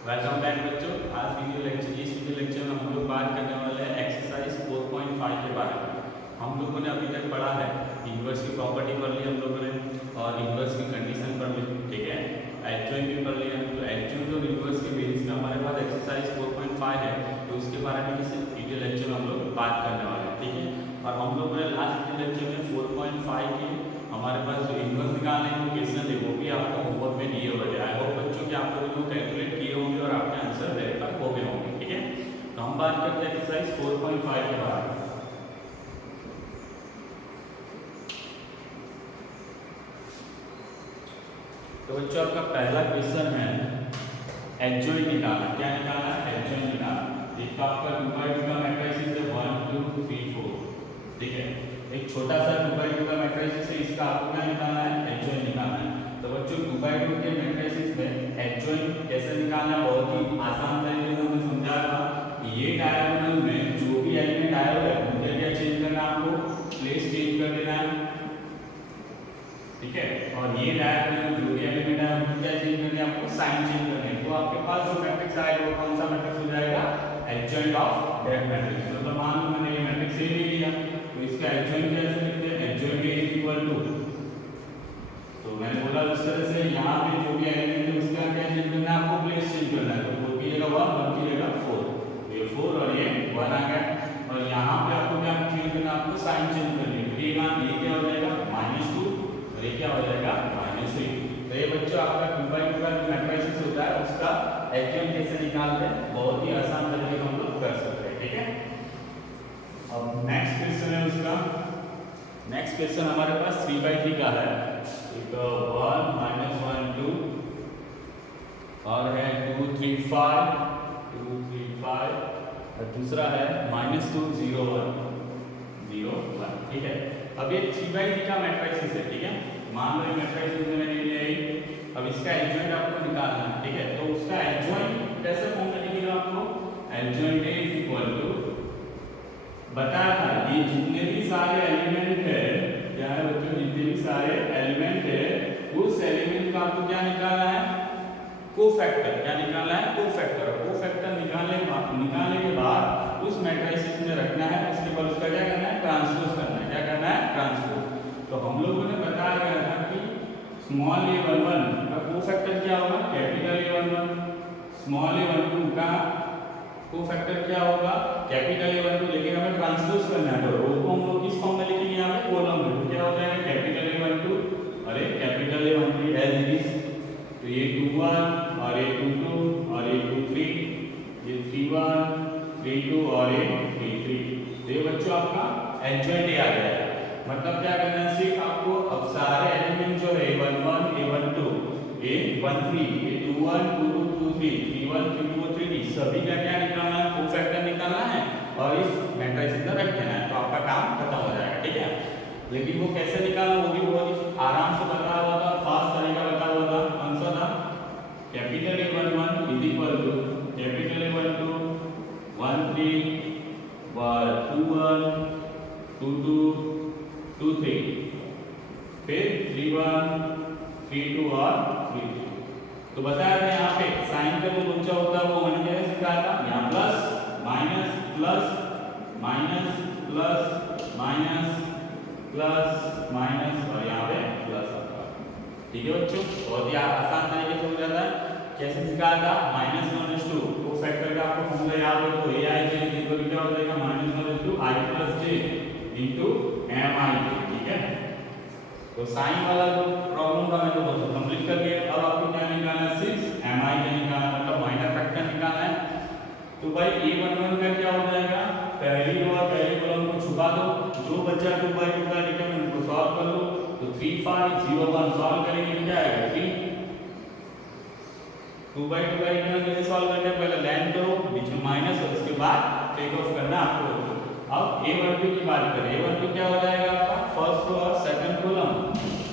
Welcome back बच्चों। इस video lecture में हम लोग बात करने वाले हैं एक्सरसाइज 4.5 के बारे में। हम लोगों ने अभी तक पढ़ा है इन्वर्स की प्रॉपर्टी पढ़ ली हम लोगों ने और इन्वर्स की कंडीशन पढ़ ली, ठीक है। एडजॉइंट भी पढ़ लिया। तो एडजॉइंट और इन्वर्स के बेसिस पे हमारे पास एक्सरसाइज 4.5 है, तो उसके बारे में किसी वीडियो लेक्चर में हम लोग बात करने वाले हैं, ठीक है। और हम लोगों ने लास्ट वीडियो लेक्चर में 4.5 के हमारे पास जो इन्वर्स निकालने के क्वेश्चन थे वो भी आपको होमवर्क में दिए हुए थे। आई होप बच्चों कि आप लोगों ने कैलकुलेट किए होंगे और आपके आंसर वेरीफाई हो गए होंगे, ठीक है। तो हम बात करते हैं एक्सरसाइज 4.5 के बारे में। तो बच्चों आपका पहला क्वेश्चन है एडजॉइंट निकालना। क्या निकालना है? एडजॉइंट निकालना। एक आपका 2x2 का मैट्रिक्स है 1 2 3 4, ठीक है। एक छोटा सा 2x2 का मैट्रिक्स है, इसका आपको क्या निकालना है? एडजॉइंट निकालना है। तो बच्चों 2x2 के मैट्रिक्स में एडजॉइंट कैसे निकालना है बहुत ही आसान तरीके से हमने समझा था। ये डायगोनल में जो भी एलिमेंट आया हुआ है उनके क्या चेंज करना है, आपको प्लेस चेंज कर देना है, ठीक है। और ये डायगोनल में जो भी एलिमेंट है उनको क्या चेंज करना है, आपको साइन चेंज करना है। तो आपके पास जो मैट्रिक्स आएगा वो कौन सा मैट्रिक्स हो जाएगा? Adjoint of that matrix. मतलब मान लो मैंने ये मैट्रिक्स ए ले लिया, तो इसका एडजॉइंट कैसे लिखते हैं? Adjoint A is equal to, तो मैंने बोला उस तरह से यहाँ पे जो भी एलिमेंट है उसका क्या चेंज करना है, आपको प्लेस चेंज करना है। तो 4 की जगह 1, 1 की जगह 4, तो ये 4 और ये 1 आ गया। और यहाँ पे आपको क्या चेंज करना है? आपको साइन चेंज करनी है। ये क्या हो जाएगा? -2 और ये क्या हो जाएगा? -3। तो ये बच्चों आपका 2x2 का मैट्रिक्स होता है उसका एडजॉइंट कैसे निकालते हैं, बहुत ही आसान तरीके से हम लोग कर सकते हैं, ठीक है। अब नेक्स्ट क्वेश्चन है उसका। नेक्स्ट क्वेश्चन हमारे पास 3/3 का है। एक 1 -1 2 और है 2 3 5 2 3 5 और दूसरा है -2 0 1 0 1, ठीक है। अब ये 3/3 का मैट्रिक्स है, ठीक है। मान लो ये मैट्रिक्स मैंने ले लिया। अब इसका एडजॉइंट आपको निकालना है, ठीक है। तो उसका एडजॉइंट कैसे फॉर्म में लिखेगा? आपको adjoint A is equal to, बताया था ये जितने भी सारे एलिमेंट है, क्या है बच्चों, जितने भी सारे एलिमेंट है उस एलिमेंट का आपको क्या निकालना है? कोफैक्टर। क्या निकालना है? कोफैक्टर। कोफैक्टर निकालने के बाद उस मैट्रिक्स में रखना है, उसके बाद उसका क्या करना है? ट्रांसपोज करना है। क्या करना है? ट्रांसपोज। तो हम लोगों ने बताया गया था कि स्मॉल a11 का कोफैक्टर क्या होगा? Capital A11। स्मॉल a12 का कोफैक्टर क्या होगा? Capital A12। लेकिन हमें ट्रांसपोज करना है, तो रो को हम लोग किस फॉर्म में लिखेंगे? यहाँ पे कॉलम में। तो क्या हो जाएगा? कैपिटल A12 और ये capital A13 as it is. तो ये 21 और ये 22 और ये 23, ये 31 32 और ये 33। तो ये बच्चों आपका एडजॉइंट आ जाएगा। मतलब क्या करना है? सिर्फ आपको अब सारे एलिमेंट जो है A11 A12 A13 A21 22 23 31 32 33 सभी का क्या निकालना है? कोफैक्टर निकालना है और इस मैट्रिक्स में रख देना है, तो आपका काम खत्म हो जाएगा, ठीक है। लेकिन वो कैसे निकालना वो भी बहुत आराम से बता हुआ था, फास्ट तरीका बता हुआ था। कौन सा था? Capital A11 is equal to capital A12 13 21 22 23, फिर 31 32 और 33। तो बताया था यहाँ पे साइन का जो लोचा होता है वो मैंने कैसे सिखाया था? यहाँ plus minus plus minus plus minus plus minus और यहाँ पे प्लस आता है, ठीक है बच्चों। बहुत ही आसान तरीके से हो जाता है। कैसे सिखाया था? -2 को फैक्टर का आपको फॉर्मूला याद हो तो aij इक्वल क्या हो जाएगा? -2 i + j इनटू mi, ठीक है। तो साइन वाला जो प्रॉब्लम था मैं तो कंप्लीट कर लिया। अब आपको क्या निकालना है? 6 mi का निकालना, मतलब माइनर फैक्टर निकालना है। तो भाई a11 का क्या हो जाएगा? पहली रो और पहली कॉलम को छुपा दो, जो बचा 2/2 का डिटरमिनेंट को सॉल्व कर लो। तो 3 5 0 1 सॉल्व करेंगे तो क्या आएगा? 3। 2/2 का डिटरमिनेंट कैसे सॉल्व करना है? पहले लैंड करो, बीच में माइनस और उसके बाद टेक ऑफ करना आपको। अब a12 की बात करें। a12 क्या हो जाएगा आपका? फर्स्ट रो और सेकंड कॉलम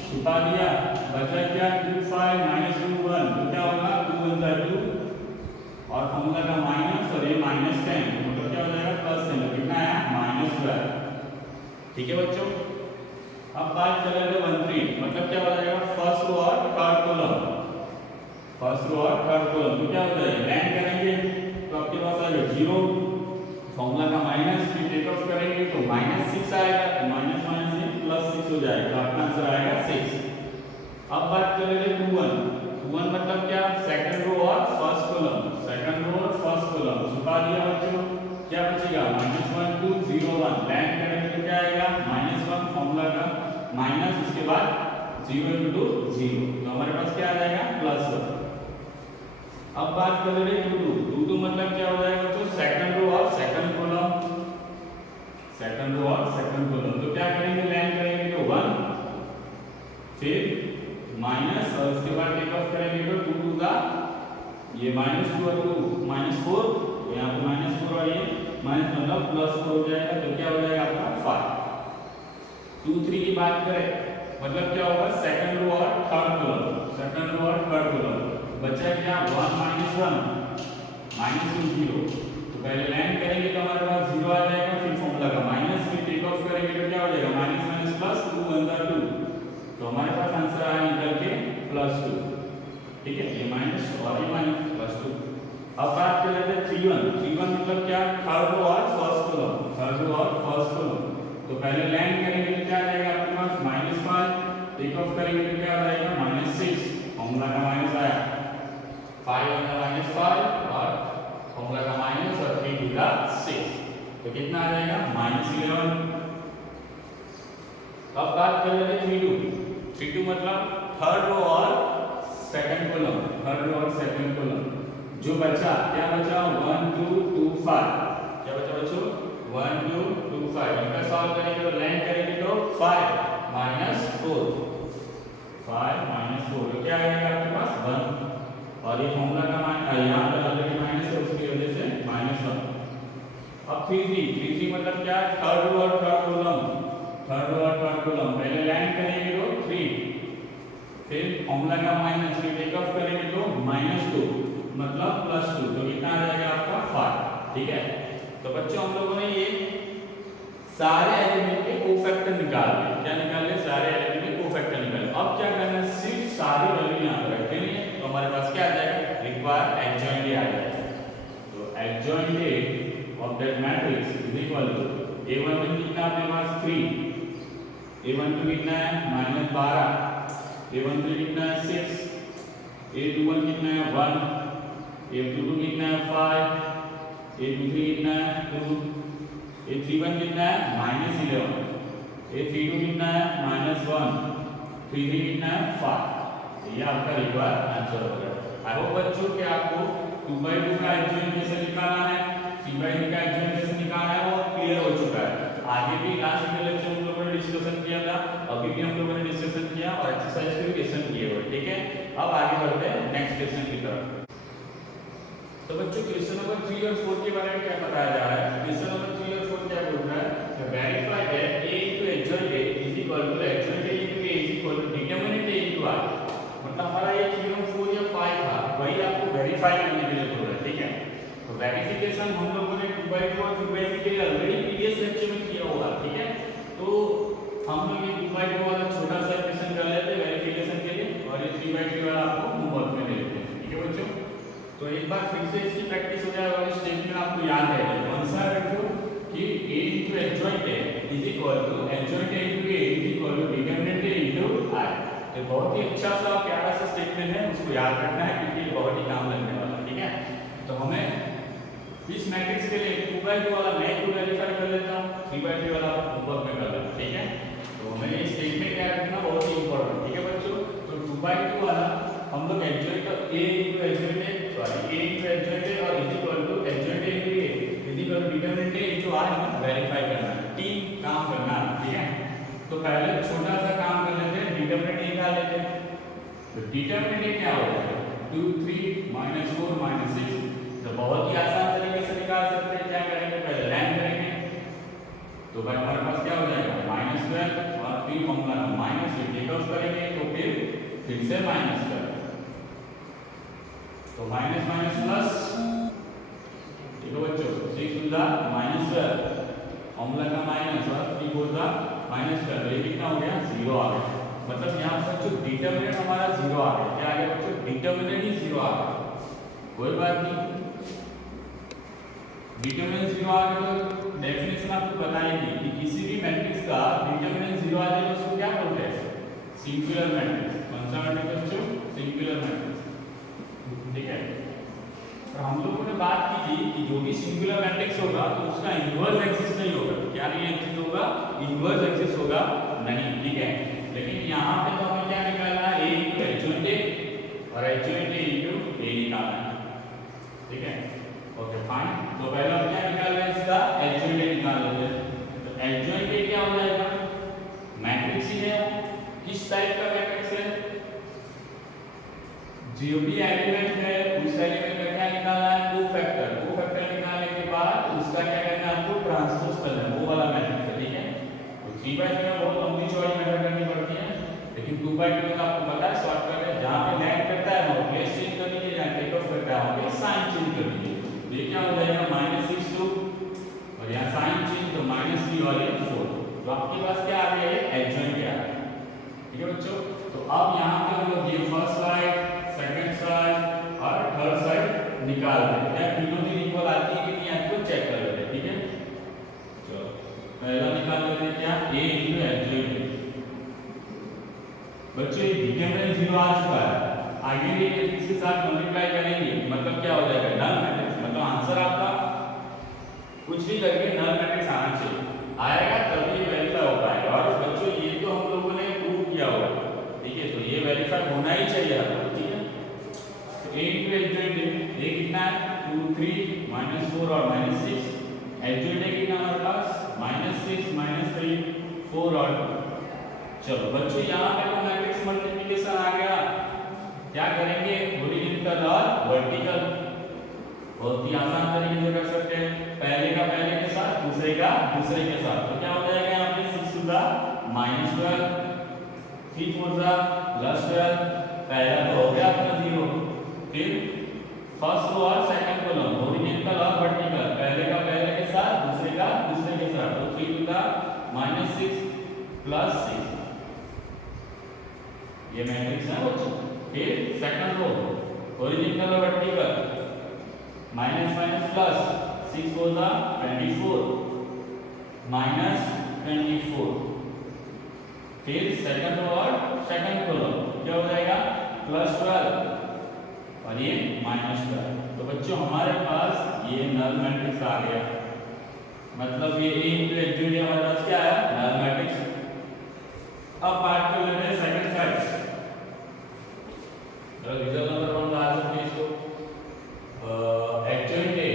छुपा दिया, बचा क्या? 2 5 -2 1, तो क्या होगा? 2 1 2 और फॉर्मूला का माइनस और ये -10, मतलब क्या हो जाएगा? +10। तो कितना आया? -12, ठीक है बच्चों। अब बात चलेगा 13, मतलब क्या हो जाएगा? फर्स्ट रो और थर्ड कॉलम फर्स्ट रो और थर्ड कॉलम, तो क्या होता है लैंड करेंगे तो आपके पास आएगा 0, फॉर्मूला का माइनस, फिर टेक ऑफ करेंगे तो -6 आएगा, तो माइनस माइनस से +6 हो जाएगा, तो आपका आंसर आएगा 6। अब बात कर लेते हैं 2 1 मतलब क्या, सेकंड रो और फर्स्ट कॉलम, सेकंड रो और फर्स्ट कॉलम छुपा दिया बच्चों, क्या बचेगा -1 2 0 1, लैंड करेंगे तो क्या आएगा -1, फॉर्मूला का माइनस, उसके बाद 0 × 0, तो हमारे पास क्या आ जाएगा +1। अब बात कर रहे हैं 2 2 मतलब क्या हो जाएगा बच्चों, सेकंड रो और सेकंड कॉलम, सेकंड रो और सेकंड कॉलम, तो क्या करेंगे लैंड करेंगे तो 1, फिर माइनस और उसके बाद टेक ऑफ करेंगे तो 2 2 का ये -2 और 2 -4, यहाँ पे -4 और ये माइनस मतलब +4 हो जाएगा, तो क्या हो जाएगा आपका 5। 2 3 की बात करें मतलब क्या होगा, सेकंड रो और थर्ड कॉलम, सेकंड रो और थर्ड कॉलम बचा क्या 1 -1 -2 0, तो पहले लैंड करेंगे तो हमारे पास 0 आ जाएगा, फिर फॉर्मूला का माइनस, फिर टेक ऑफ करेंगे तो क्या हो जाएगा माइनस माइनस प्लस 2 × 2, तो हमारे पास आंसर आया निकल के +2। ठीक है, ये माइनस और ये माइनस +2। अब बात कर लेते हैं 3 1 मतलब क्या, थर्ड रो और फर्स्ट कॉलम, थर्ड रो और फर्स्ट कॉलम, तो पहले लैंड करेंगे तो क्या आ जाएगा आपके पास -5, टेक ऑफ करेंगे तो क्या आ जाएगा -6, फॉर्मूला का माइनस आया 5 × -5 और फॉर्मूला का माइनस और 3 × 6, तो कितना आ जाएगा -11। अब बात कर लेते हैं 3 2 मतलब थर्ड रो और सेकंड कॉलम, थर्ड रो और सेकंड कॉलम, जो बचा क्या बचा 1 2 2 5, क्या बचा बच्चों 1 2 2 5, इनका सॉल्व करेंगे तो लैंड करेंगे तो 5 -4, 5 -4, तो क्या आएगा आपके पास 1, और ये फॉर्मूला का यहाँ पर ऑलरेडी माइनस है उसकी वजह से -1। अब 3 3 मतलब क्या, थर्ड रो और थर्ड कॉलम, थर्ड रो और थर्ड कॉलम, पहले लैंड करेंगे तो 3, फिर फॉर्मूला का माइनस, फिर टेक ऑफ करेंगे तो -2 मतलब +2, तो कितना आ जाएगा आपका 5। ठीक है, तो बच्चों हम लोगों ने ये सारे एलिमेंट के कोफैक्टर निकाल लिए, क्या निकाल लिए, सारे एलिमेंट के कोफैक्टर निकाले। अब क्या करना है, सिर्फ सारे वैल्यू यहाँ पर रखेंगे तो हमारे पास क्या आ जाएगा, रिक्वायर एडजॉइंट आ जाएगा, तो adjoint of that matrix is equal to A11 कितना आपके पास 3, A12 कितना है -12, A13 कितना है 6, A21 कितना है 1, A22 कितना है 5, A23 कितना है 2, A31 कितना है -11, A32 कितना है -1, 33 कितना है 5। ये आपका रिक्वायर्ड आंसर हो गया। आई होप बच्चों कि आपको 2/2 का एडजॉइंट कैसे निकालना है, 3/3 का एडजॉइंट कैसे निकालना है वो क्लियर हो चुका है। आगे भी लास्ट के लेक्चर हम लोगों ने डिस्कशन किया था, अभी भी हम लोगों ने डिस्कशन किया और एक्सरसाइज के भी क्वेश्चन किए हुए। ठीक है, अब आगे बढ़ते हैं नेक्स्ट क्वेश्चन की तरफ। तो बच्चों क्वेश्चन नंबर 3 और 4 के बारे में क्या बताया जा रहा है, क्वेश्चन नंबर 3 और 4 क्या बोल रहा है, verify that A * adjoint A is equal to adjoint A * A is equal to determinant A * I, मतलब हमारा ये थ्योरम 4 या 5 था, वही आपको वेरीफाई करने के लिए बोल रहा है। ठीक है, तो वेरिफिकेशन हम लोगों ने 2/2 और 3/3 के लिए ऑलरेडी प्रीवियस लेक्चर में किया हुआ। ठीक है, तो हम लोग ये 2/2 वाला छोटा सा क्वेश्चन कर लेते हैं वेरिफिकेशन के लिए, और ये 3/3 वाला आपको होमवर्क में दे देते हैं। ठीक है बच्चों, तो एक बार फिर से इसकी प्रैक्टिस हो जाए और स्टेटमेंट आपको याद है कौन सा है बच्चों, कि A * adjoint A is equal to adjoint A * A is equal to determinant A * I। तो बहुत ही अच्छा सा प्यारा सा स्टेटमेंट है, उसको याद रखना है क्योंकि ये बहुत ही काम लगने वाला है। ठीक है, तो हमें इस मैट्रिक्स के लिए 2/2 वाला मैं को वेरीफाई कर लेता हूं, 3/3 वाला होमवर्क में कर लेता हूं। ठीक है, तो हमें ये स्टेटमेंट याद रखना बहुत ही इंपॉर्टेंट। ठीक है बच्चों, तो 2/2 वाला हम लोग adjoint A * adjoint A, sorry A * adjoint A और is equal to adjoint A * A is equal to determinant A * I हमें वेरीफाई करना है, 3 काम करना है। ठीक है, तो पहले छोटा सा काम कर लेते हैं, डिटरमिनेंट A निकाल लेते हैं। तो डिटरमिनेंट A क्या होता है, 2 3 -4 -6, तो बहुत ही आसान तरीके से निकाल सकते हैं। क्या करेंगे, पहले लैंड करेंगे तो भाई हमारे पास क्या हो जाएगा -12 और फिर फॉर्मूला का माइनस, फिर टेक ऑफ करेंगे तो फिर से -12, तो माइनस माइनस प्लस। ठीक है बच्चों, 6 * -12 फॉर्मूला का माइनस और 3 * -12, ये कितना हो गया 0 आ गया। मतलब यहाँ पर जो डिटरमिनेंट हमारा जीरो आ गया, क्या आ गया बच्चों, डिटरमिनेंट ही जीरो आ गया, कोई बात नहीं, डिटरमिनेंट जीरो आ गया तो डेफिनेशन आपको बताएंगे कि किसी भी मैट्रिक्स का डिटरमिनेंट जीरो आ जाए तो उसको क्या बोलते हैं, सिंगुलर मैट्रिक्स। कौन सा मैट्रिक्स बच्चों, सिंगुलर मैट्रिक्स, ठीक है। और हम लोगों ने बात की थी कि जो भी सिंगुलर मैट्रिक्स होगा तो उसका इन्वर्स एग्जिस्ट नहीं होगा, क्या नहीं एग्जिस्ट होगा, इन्वर्स एग्जिस्ट होगा नहीं, ठीक है। लेकिन यहाँ पे तो हमें क्या निकालना है, a into adjoint a और adjoint a into a निकालना है, ठीक है, ओके फाइन। तो पहले हम क्या निकाल रहे हैं, इसका adjoint a निकाल लेते हैं। तो adjoint a क्या हो जाएगा, मैट्रिक्स ही है, किस टाइप का मैट्रिक्स है, जो भी एलिमेंट है उस एलिमेंट का क्या निकालना है, कोफैक्टर, कोफैक्टर निकालने के बाद उसका क्या करना है, आपको ट्रांसपोज करना है, वो वाला मैट्रिक्स है, ठीक है। तो 3/2 में बहुत लंबी चौड़ी मेथड करनी पड़ती है, लेकिन 2/2 में आपको पता है शॉर्टकट है, जहां पे लैंड करता है वहां प्लेस चेंज कर लीजिए, जहां टेक ऑफ करता है वहां पे साइन चेंज कर लीजिए। तो ये क्या हो जाएगा -6 और यहां साइन चेंज तो -3 और ये 4, तो आपके पास क्या आ गया, ये एडजॉइंट आ गया, ठीक है बच्चों। तो अब यहां पे हम लोग ये फर्स्ट साइड, सेकंड साइड और थर्ड साइड निकाल दें, क्या तीनों दिन इक्वल आती है कि नहीं आपको चेक कर लेते हैं, ठीक है। चलो पहला निकाल लेते हैं, क्या a into adjoint बच्चों, ये डिटरमिनेंट जीरो आ चुका है, आगे ये मैट्रिक्स के साथ मल्टीप्लाई करेंगे मतलब क्या हो जाएगा, नल मैट्रिक्स, मतलब आंसर आपका कुछ भी करके नल मैट्रिक्स आना चाहिए, आएगा तभी ये वेरीफाई हो पाएगा। और बच्चों ये तो हम लोगों ने प्रूव किया होगा, ठीक है, तो ये वेरीफाई होना ही चाहिए आपको, ठीक है। तो a into adjoint a कितना है, 2 3 -4 और -6, adjoint a कितना हमारे पास, -6 -3 4 और 2। चलो बच्चों यहाँ पे तो मैट्रिक्स मल्टीप्लिकेशन आ गया, क्या करेंगे, हॉरिजॉन्टल और वर्टिकल, बहुत ही आसान तरीके से कर सकते हैं, पहले का पहले के साथ, दूसरे का दूसरे के साथ। तो क्या हो जाएगा यहाँ पे, 6 to the -12, 3 4 the +12, पहला तो हो गया अपना 0, फिर फर्स्ट रो और सेकंड कॉलम, हॉरिजॉन्टल और वर्टिकल, पहले का पहले के साथ, दूसरे का दूसरे के साथ, तो 3 to the -6 + 6, ये मैट्रिक्स है बच्चों। फिर सेकंड रो, हॉरिजॉन्टल और वर्टिकल, माइनस माइनस प्लस, 6 4 जा 24 -24, फिर सेकंड रो और सेकंड कॉलम क्या हो जाएगा, +12 और ये -12। तो बच्चों हमारे पास ये नल मैट्रिक्स आ गया, मतलब ये a into adjoint हमारे पास क्या है, नल मैट्रिक्स। अब बात कर लेते हैं सेकंड साइड, रिजल्ट नंबर 1 ला सकते हैं इसको, adjoint a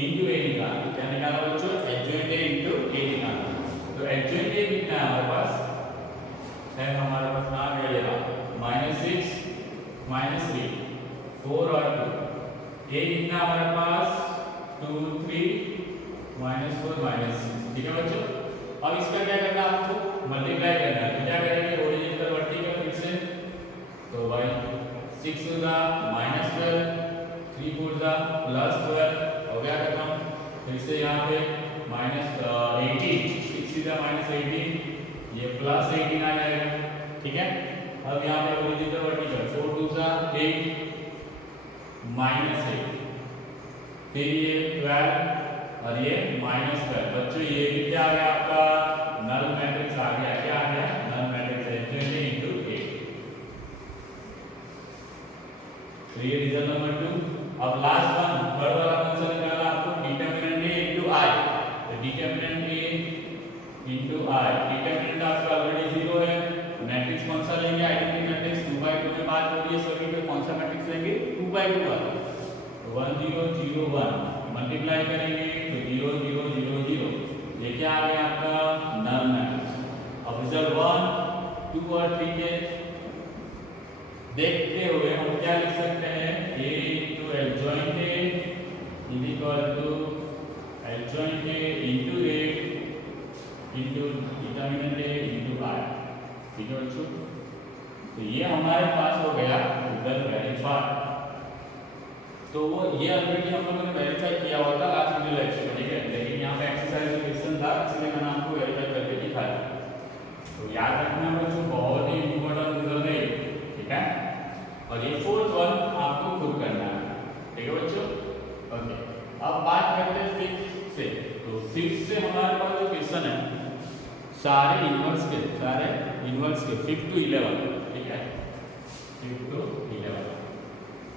into a निकालना, क्या निकालना बच्चों, adjoint a into a निकालना। तो adjoint a कितना है हमारे पास है, हमारे पास आ गया ये -6 -3 4 और 2, a कितना हमारे पास 2 3 -4 -6, ठीक है बच्चों। अब इसका क्या करना है, आपको मल्टीप्लाई करना है, तो क्या करेंगे, हॉरिजॉन्टल वर्टिकल फिर से, तो भाई 6 to the -12, 3 4 जा +12 हो गया खत्म, फिर से यहाँ पे -18, 6 सीधा -18, ये +18 आ जाएगा, ठीक है। अब यहाँ पे हॉरिजॉन्टल वर्टिकल 4 2 जा 8 -8, फिर ये 12 और ये -12। बच्चों ये भी क्या आ गया आपका, नल मैट्रिक्स आ गया, क्या आ गया, नल मैट्रिक्स है, 20 into 8। तो ये रिजल्ट नंबर 2। अब लास्ट वन, थर्ड वाला कौन सा निकाला आपको, डिटरमिनेंट a into i, तो determinant a into i, determinant आपका ऑलरेडी 0 है, मैट्रिक्स कौन सा लेंगे, आइडेंटिटी मैट्रिक्स 2/2 में बात हो रही है सभी पे, कौन सा मैट्रिक्स लेंगे, 2/2 वाला, 1 0 0 1 मल्टीप्लाई करेंगे तो 0 0 0 0, ये क्या आ गया आपका, नल मैट्रिक्स। अब रिजल्ट 1 2 और 3 के देखते हुए हम क्या लिख सकते हैं, a into adjoint a is equal to adjoint a into a into determinant a into i, ठीक है बच्चों। तो ये हमारे पास हो गया गूगल वेरीफाई, तो वो ये ऑलरेडी हम लोगों ने वेरीफाई किया हुआ था लास्ट वीडियो लेक्चर में, ठीक है, लेकिन यहाँ पे एक्सरसाइज क्वेश्चन था इसलिए मैंने आपको वेरीफाई करके दिखाया। तो याद रखना बच्चों, बहुत ही इम्पोर्टेंट रिजल्ट है, ठीक है। और ये फोर्थ वन आपको खुद करना है, ठीक है बच्चों। ओके, अब बात करते हैं फिफ्थ से। तो फिफ्थ से हमारे पास जो क्वेश्चन है सारे इनवर्स के 5 to 11, ठीक है, 5 to 11।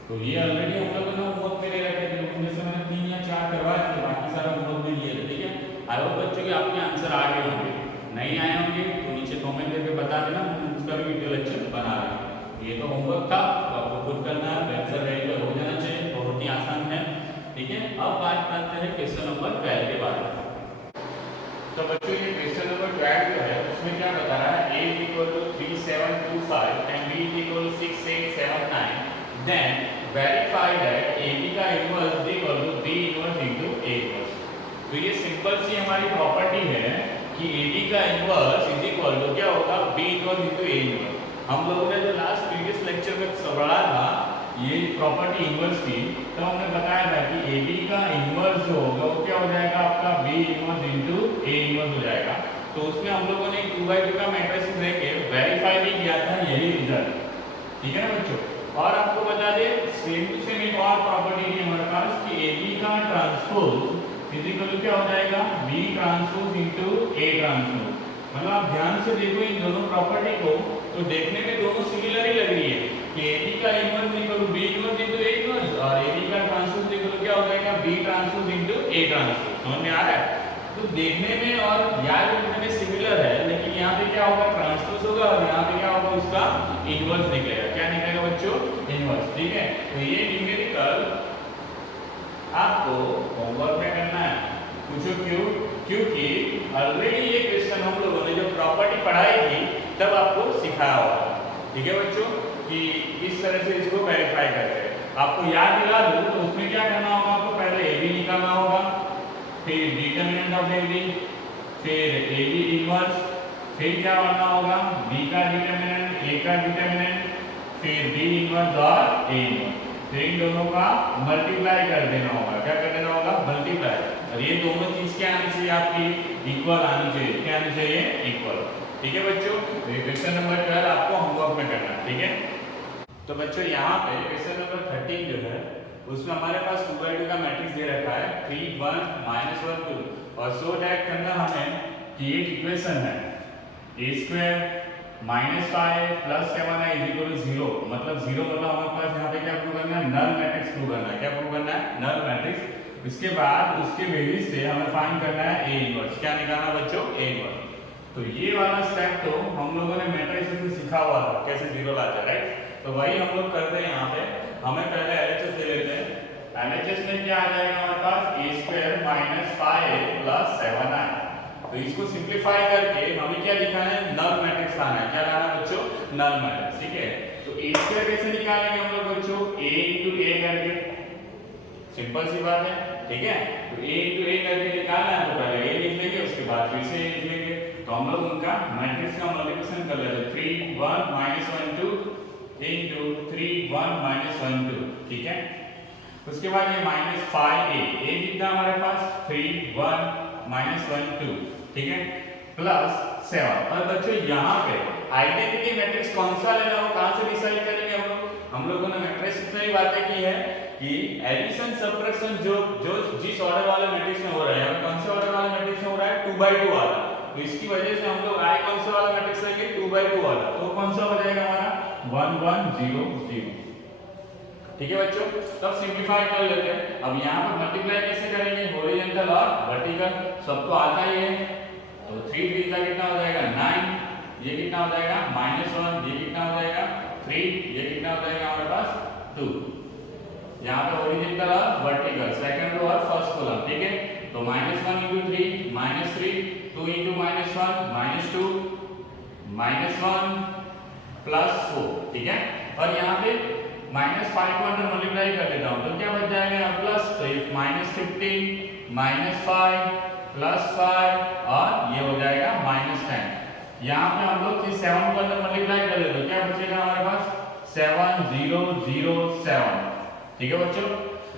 तो ये ऑलरेडी हम लोगों ने होमवर्क में ले रखे थे, उनमें से मैंने 3 या 4 करवाए थे, बाकी सारा होमवर्क में लिए थे, ठीक है। आई होप बच्चों कि आपके आंसर आ गए होंगे, नहीं आए होंगे तो नीचे कमेंट करके बता देना, उसका भी वीडियो लेक्चर बना रहे हैं। ये तो होमवर्क था, तो आपको खुद करना है, आंसर रेडी हो जाना चाहिए, बहुत ही आसान है, ठीक है। अब बात करते हैं क्वेश्चन नंबर 12 के बारे में। तो बच्चों ये क्वेश्चन नंबर 12 जो है उसमें क्या बता रहा है, a = 3725 and b = 6879, then verify that ab का inverse = b inverse into a inverse. तो ये सिंपल सी हमारी प्रॉपर्टी है कि ab का इनवर्स = क्या होगा, b inverse into a inverse. हम लोगों ने जो लास्ट प्रीवियस लेक्चर में पढ़ा था ये प्रॉपर्टी इनवर्स की, तो हमने बताया था कि AB का इनवर्स जो होगा वो क्या हो जाएगा आपका B inverse into A inverse हो जाएगा। तो उसमें हम लोगों ने 2/2 का मैट्रिक्स लेके वेरीफाई भी किया था, यही रिजल्ट, ठीक है ना बच्चों। और आपको बता दें सेम टू सेम एक और प्रॉपर्टी है हमारे पास कि AB का ट्रांसपोज इक्वल क्या हो जाएगा, B transpose into A transpose. मतलब आप ध्यान से देखो इन दोनों प्रॉपर्टी को, तो देखने में दोनों सिमिलर ही लग रही है कि AB का inverse equal B inverse into A inverse और AB का ट्रांसपोज इक्वल क्या हो जाएगा, B transpose into A transpose. समझ में आ रहा है? तो देखने में और याद रखने में सिमिलर है, लेकिन यहाँ पे क्या होगा, ट्रांसपोज होगा और यहाँ पे क्या होगा, उसका इनवर्स निकलेगा। क्या निकलेगा बच्चों, इनवर्स, ठीक है। तो ये न्यूमेरिकल आपको होमवर्क में करना है। पूछो क्यों, क्योंकि ऑलरेडी ये क्वेश्चन हम लोगों ने जो प्रॉपर्टी पढ़ाई थी तब आपको सिखाया होगा, ठीक है बच्चों, कि इस तरह से इसको वेरीफाई करते हैं। आपको याद दिला दूं तो उसमें क्या करना होगा, आपको पहले AB निकालना होगा, फिर डिटरमिनेंट ऑफ AB, फिर AB इनवर्स, फिर क्या करना होगा, B का डिटरमिनेंट, A का डिटरमिनेंट, फिर B इनवर्स और A इनवर्स। फिर इन दोनों का मल्टीप्लाई कर देना होगा। क्या कर देना होगा, मल्टीप्लाई। और ये दोनों चीज क्या आनी चाहिए, आपकी इक्वल आनी चाहिए। क्या आनी चाहिए, इक्वल, ठीक है बच्चों। क्वेश्चन नंबर 12 आपको होमवर्क में करना है, ठीक है। तो बच्चों यहाँ पे क्वेश्चन नंबर 13 जो है उसमें हमारे पास 2/2 का मैट्रिक्स दे रखा है 3 1 -1 2, और सो दैट करना हमें कि एक इक्वेशन है a² -5 + 7i = 0। मतलब 0 मतलब हमारे पास यहाँ पे क्या प्रूव करना है, नल मैट्रिक्स प्रूव करना है। क्या प्रूव करना है, नल मैट्रिक्स। इसके बाद उसके बेसिस से हमें फाइंड करना है A इनवर्स। क्या निकालना बच्चों, A इनवर्स। तो ये वाला स्टेप तो हम लोगों ने मैट्रिक्स में सीखा हुआ था, कैसे 0 लाते हैं, राइट। तो वही हम लोग करते हैं यहाँ पे। हमें पहले LHS ले लेते हैं। LHS में क्या आ जाएगा हमारे पास, a² - 5a + 7i। तो इसको सिंपलीफाई करके हमें क्या दिखाना है, नल मैट्रिक्स लाना है। क्या लाना है बच्चों, नल मैट्रिक्स, ठीक है। तो a² कैसे निकालेंगे हम लोग बच्चों, a × a करके, सिंपल सी बात है, ठीक है। तो a × a करके निकालना है, तो पहले a लिख लेंगे, उसके बाद फिर से a लिख लेंगे। तो हम लोग उनका मैट्रिक्स का मल्टीप्लिकेशन कर लेते हैं, 3 1 -1 2 into 3 1 -1 2, ठीक है। उसके बाद ये -5a, a कितना हमारे पास 3 1 -1 2, ठीक है, प्लस 7। और बच्चों यहाँ पे आइडेंटिटी मैट्रिक्स कौन सा लेना हो, कहाँ से डिसाइड करेंगे हम लोग। हम लोगों ने मैट्रिक्स में ही बातें की है कि एडिशन सब्ट्रैक्शन जो जिस ऑर्डर वाले मैट्रिक्स में हो रहा है, कौन से ऑर्डर वाले मैट्रिक्स में हो रहा है, 2/2 वाला। तो इसकी वजह से हम लोग आई कौन सा वाला मैट्रिक्स लेंगे, 2/2 वाला। तो कौन सा हो जाएगा हमारा 1 1 0 0, ठीक है बच्चों। तब सिंपलीफाई कर लेते हैं। अब यहाँ पर मल्टीप्लाई कैसे करेंगे, हॉरिजॉन्टल और वर्टिकल, सबको आता ही है। तो 3 3 का कितना हो जाएगा 9, ये कितना हो जाएगा -1, ये कितना हो जाएगा 3, ये कितना हो जाएगा हमारे पास 2। यहाँ पे हॉरिजॉन्टल और वर्टिकल, सेकंड रो और फर्स्ट कॉलम, ठीक है। तो -1 × 3 -3 2 × -1 -2 -1 +4, ठीक है। और यहाँ पे -5 को अंदर मल्टीप्लाई कर देता हूँ, तो क्या बच जाएगा प्लस, तो -15 -5 +5 और ये हो जाएगा -10। यहाँ पे हम लोग 7 को अंदर मल्टीप्लाई कर देते हैं, क्या बचेगा हमारे पास 7 0 0 7, ठीक है बच्चों।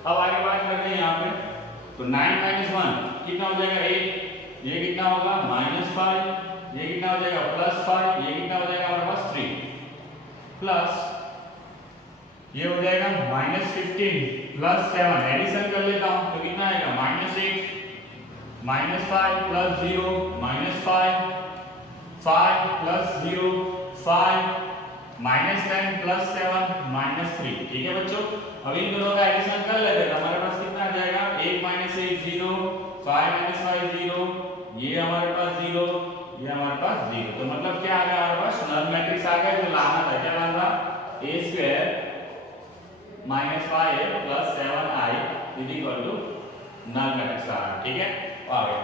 अब आगे बात करते हैं यहाँ पे। तो 9 - 1 कितना हो जाएगा 8, ये कितना होगा -5, ये कितना हो जाएगा +5, ये कितना हो जाएगा हमारे पास 3 प्लस ये हो जाएगा -15 प्लस 7, एडिशन कर लेता हूं तो कितना आएगा -8 -5 प्लस 0 -5 5 प्लस 0 5 -10 प्लस 7 -3। ठीक है बच्चों, अब इन दोनों का एडिशन कर लेते हैं, हमारे पास कितना आ जाएगा 1 - 1 0 5 - 5 0, ये हमारे पास 0, ये हमारे पास 0। तो मतलब क्या आ गया हमारे पास नल मैट्रिक्स आ गया, जो लाना था क्या लाना था a² - 5a + 7i = null matrix आ गया। ठीक है, आ गया।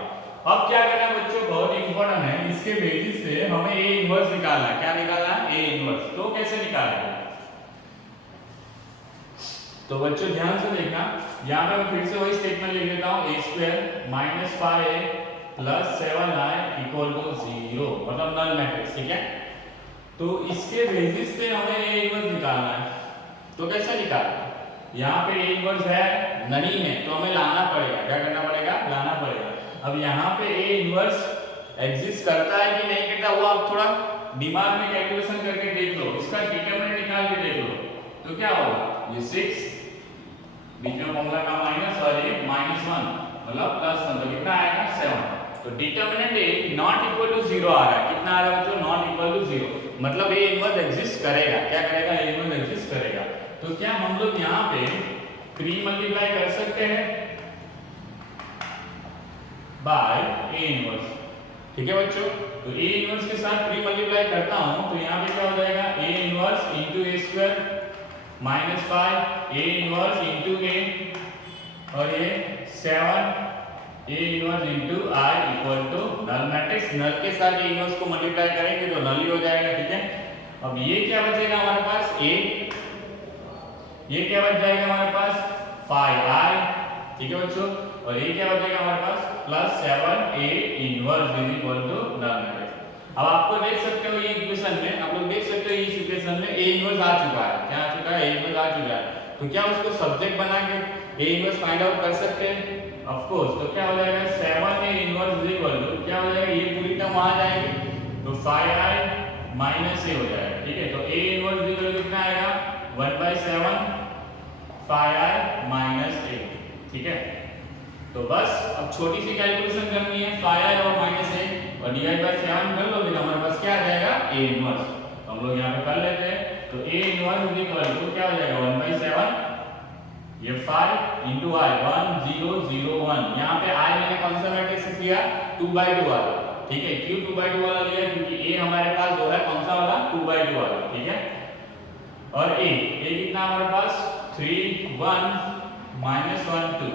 अब क्या करना है बच्चों, बहुत इंपॉर्टेंट है, इसके बेसिस पे हमें A इनवर्स निकालना है। क्या निकालना है A इनवर्स। तो कैसे निकालेंगे, तो बच्चों ध्यान से देखना, यहां पे मैं फिर से वही स्टेटमेंट लिख देता हूं a² - 5a + 7i = 0, मतलब नल मैट्रिक्स। ठीक है, तो इसके बेसिस पे हमें A इनवर्स निकालना है। तो कैसे निकालेंगे, यहाँ पे A इनवर्स है नहीं है तो हमें लाना पड़ेगा। क्या करना पड़ेगा, लाना पड़ेगा। अब यहाँ पे A इनवर्स एग्जिस्ट करता है कि नहीं करता, वो आप थोड़ा दिमाग में कैलकुलेशन करके देख लो, इसका डिटरमिनेंट निकाल के देख लो। तो क्या होगा, ये 6 बीच में फॉर्मूला का माइनस और ये -1 मतलब +1, तो कितना आएगा 7। तो determinant A not equal to 0 आ रहा है। कितना आ रहा है बच्चों, नॉट इक्वल टू 0, मतलब A इनवर्स एग्जिस्ट करेगा। क्या करेगा, A इनवर्स एग्जिस्ट करेगा। तो क्या हम लोग यहाँ पे 3 मल्टीप्लाई कर सकते हैं बाय A इनवर्स। ठीक है बच्चों, तो A इनवर्स के साथ 3 मल्टीप्लाई करता हूं तो यहाँ पे क्या हो जाएगा A inverse * a² - 5 A inverse * A और ये 7 A inverse * I = null matrix. Null के साथ A इनवर्स को मल्टीप्लाई करेंगे तो नल ही हो जाएगा। ठीक है, अब ये क्या बचेगा हमारे पास A, ये क्या बच जाएगा हमारे पास 5i। ठीक है बच्चों, और ये क्या बचेगा हमारे पास +7a इनवर्स = नल मैट्रिक्स। अब आपको देख सकते हो ये इक्वेशन में, आप लोग देख सकते हो इस इक्वेशन में A इनवर्स आ चुका है। क्या आ चुका है, A इनवर्स आ चुका है। तो क्या उसको सब्जेक्ट बना के A इनवर्स फाइंड आउट कर सकते हैं, ऑफ कोर्स। तो क्या हो जाएगा 7a इनवर्स क्या हो जाएगा, ये पूरी टर्म वहां जाएगी तो 5i - a हो जाएगा। ठीक है, तो A इनवर्स कितना आएगा 1/7 5i - a। ठीक है, तो बस अब छोटी सी कैलकुलेशन करनी है, 5i और -a और /7 कर लोगे तो हमारे पास क्या आ जाएगा A इनवर्स। तो हम लोग यहाँ पे कर लेते हैं, तो A इनवर्स क्या हो जाएगा 1/7, ये 5 * i 1 0 0 1। यहाँ पे i मैंने कौन सा मैट्रिक्स लिया 2/2 वाला। ठीक है, क्यों 2/2 वाला लिया, क्योंकि A हमारे पास जो है कौन सा वाला 2/2 वाला। ठीक है, और A कितना हमारे पास 3 1 -1 2।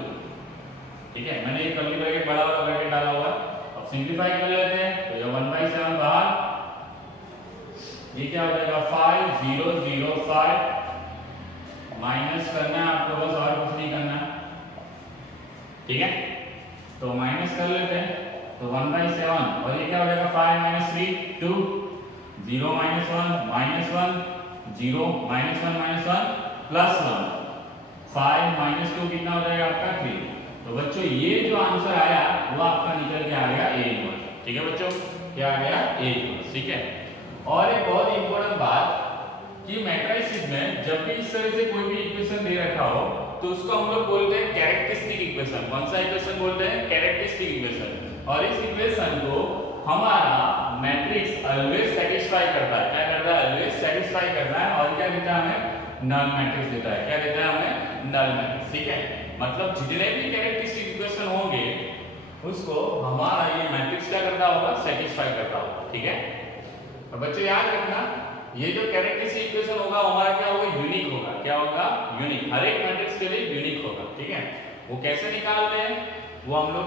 ठीक है, मैंने ये कर्ली ब्रैकेट बड़ा वाला ब्रैकेट डाला हुआ है। अब सिंपलीफाई कर लेते हैं, तो ये 1/7 बाहर, ये क्या हो जाएगा 5 0 0 5 माइनस करना है आपको बस, और कुछ नहीं करना। ठीक है, तो माइनस कर लेते हैं, तो 1/7 और ये क्या हो जाएगा 5 - 3 2 0 - 1 -1 0 - 1 -1 +1 5 - 2 कितना हो जाएगा आपका 3। तो बच्चों ये जो आंसर आया वो आपका निकल के आ गया A इनवर्स। ठीक है बच्चों, क्या आ गया A इनवर्स। ठीक है, और एक बहुत इंपॉर्टेंट बात कि मैट्रिसेस में जब भी इस तरह से कोई भी इक्वेशन दे रखा हो तो उसको हम लोग बोलते हैं कैरेक्टरिस्टिक इक्वेशन। कौन सा इक्वेशन बोलते हैं, कैरेक्टरिस्टिक इक्वेशन। और इस इक्वेशन को हमारा मैट्रिक्स ऑलवेज सेटिस्फाई करता है। क्या करता है, ऑलवेज सेटिस्फाई करता है। और क्या देता है हमें, नल मैट्रिक्स देता है। क्या देता है हमें, नल मैट्रिक्स। ठीक है, मतलब जितने भी कैरेक्टरिस्टिक इक्वेशन होंगे उसको हमारा ये मैट्रिक्स क्या करता होगा, सेटिस्फाई करता होगा। ठीक है, तो बच्चों याद रखना ये जो कैरेक्टरिस्टिक इक्वेशन होगा हमारा क्या होगा, यूनिक होगा। क्या होगा, यूनिक, हर एक मैट्रिक्स के लिए यूनिक होगा। ठीक है, वो कैसे निकालते हैं वो हम लोग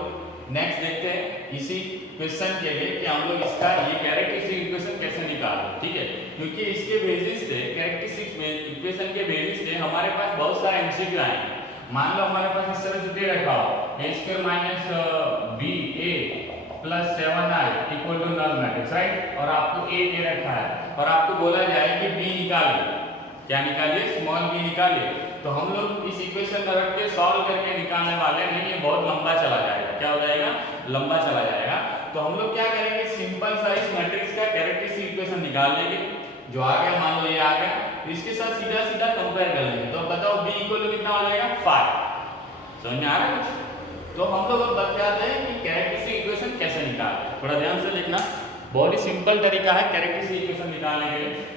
नेक्स्ट देखते हैं इसी क्वेश्चन के लिए कि हम लोग इसका ये कैरेक्टरिस्टिक इक्वेशन कैसे निकालें। ठीक है, क्योंकि इसके बेसिस से कैरेक्टरिस्टिक में इक्वेशन के बेसिस से हमारे पास बहुत सारे एमसीक्यू आएंगे। मान लो हमारे पास इस तरह से दे रखा हो a² - ba + 7i = null matrix, right. और आपको A दे रखा है और आपको बोला जाए कि B निकालिए। क्या निकालिए, स्मॉल b निकालिए। तो हम लोग इस इक्वेशन को रख के सॉल्व करके निकालने वाले नहीं, ये बहुत लंबा चला जाएगा। क्या हो जाएगा, लंबा चला जाएगा। तो हम लोग क्या करेंगे, सिंपल सिंपल सा इस मैट्रिक्स का कैरेक्टरिस्टिक इक्वेशन निकाल लेंगे। जो आ गया मान लो ये आ गया, इसके साथ सीधा सीधा कंपेयर कर लेंगे। तो बताओ b इक्वल टू कितना हो जाएगा 5। समझ में आ रहा है कुछ? तो हम लोग अब बताते हैं कि कैरेक्टरिस्टिक इक्वेशन कैसे निकालते हैं। थोड़ा ध्यान से देखना, बहुत ही सिंपल तरीका है कैरेक्टरिस्टिक इक्वेशन निकालने के लिए।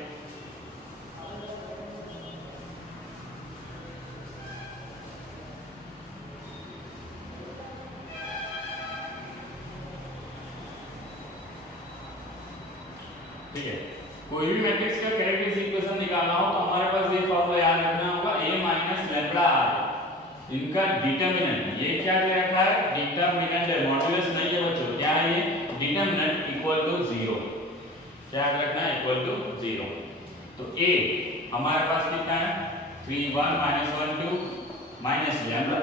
ठीक है, कोई भी मैट्रिक्स का कैरेक्टरिस्टिक इक्वेशन निकालना हो तो हमारे पास ये फॉर्मूला याद रखना होगा, a माइनस लैम्बडा r इनका डिटरमिनेंट। ये क्या दे रखा है? डिटरमिनेंट है, मॉड्यूलस नहीं है बच्चों। क्या है ये? Determinant equal to 0। क्या रखना है? Equal to 0। तो a हमारे पास कितना है? 3 1 -1 2 माइनस लैम्बडा।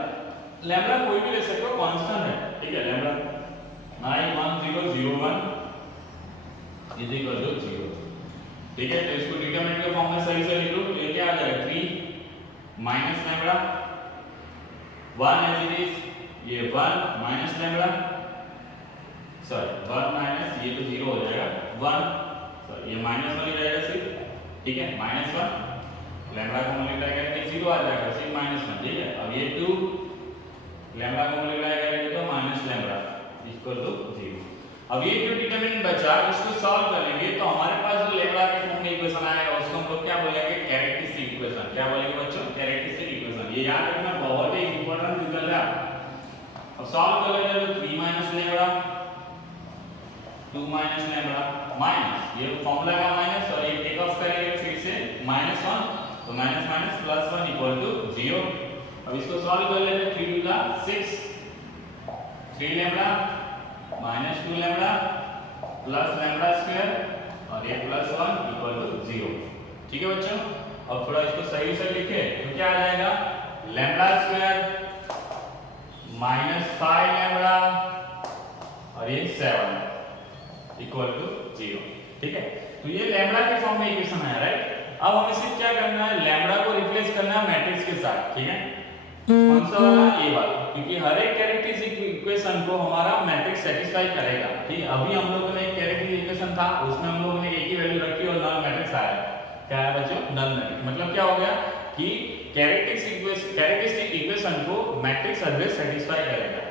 लैम्बडा कोई भी ले सकते हो, कांस्टेंट है। ठीक है, लैम्बडा 9 1 0 0 1 इज इक्वल टू 0। ठीक है, तो इसको डिटरमिनेंट के फॉर्म में सही से लिख लो। तो ये क्या आ जाएगा? 3 minus lambda 1 as it is, ये 1 माइनस लैम्बडा, सॉरी 1 माइनस, ये तो 0 हो जाएगा 1, सॉरी ये -1 ही रहेगा सिर्फ। ठीक है, -1 लैम्बडा को मल्टीप्लाई करेंगे 0 आ जाएगा, सिर्फ -1। ठीक है, अब ये 2 लैम्बडा को मल्टीप्लाई करेंगे तो माइनस लैम्बडा इक्वल टू 0। अब ये जो डिटरमिनेंट बचा इसको सॉल्व करेंगे तो हमारे पास जो लैम्बडा के फॉर्म में इक्वेशन आएगा उसको हम लोग क्या बोलेंगे? Characteristic equation. क्या बोलेंगे बच्चों? Characteristic equation. ये याद रखना, बहुत ही इंपॉर्टेंट रिजल्ट है। अब सॉल्व कर लेंगे तो 3 minus lambda 2 minus lambda minus, ये फार्मूला का माइनस, और ये टेक ऑफ करेंगे फिर से -1, तो minus minus plus 1 equal to 0। अब इसको सॉल्व कर लेंगे, 3 2 6 3 lambda minus 2 lambda plus lambda square, और ये प्लस 1 इक्वल टू 0। ठीक है बच्चों, अब थोड़ा इसको सही से लिखे तो क्या आ जाएगा? लैम्बडा स्क्वायर माइनस 5 लैम्बडा और ये 7 इक्वल टू 0। ठीक है, तो ये लैम्बडा के फॉर्म में इक्वेशन है, राइट। अब हमें सिर्फ क्या करना है? लैम्बडा को रिप्लेस करना है मैट्रिक्स के साथ। ठीक है, कौन सा वाला? ए वाला, क्योंकि हर एक कैरेक्टरिस्टिक इक्वेशन को हमारा मैट्रिक्स सेटिस्फाई करेगा। ठीक है, अभी हम लोगों ने एक कैरेक्टरिस्टिक इक्वेशन था, उसमें हम लोगों ने एक ही वैल्यू रखी और नल मैट्रिक्स आया। क्या है बच्चों? Null matrix. मतलब क्या हो गया कि कैरेक्टरिस्टिक इक्वेशन को मैट्रिक्स ऑलवेज सेटिस्फाई करेगा।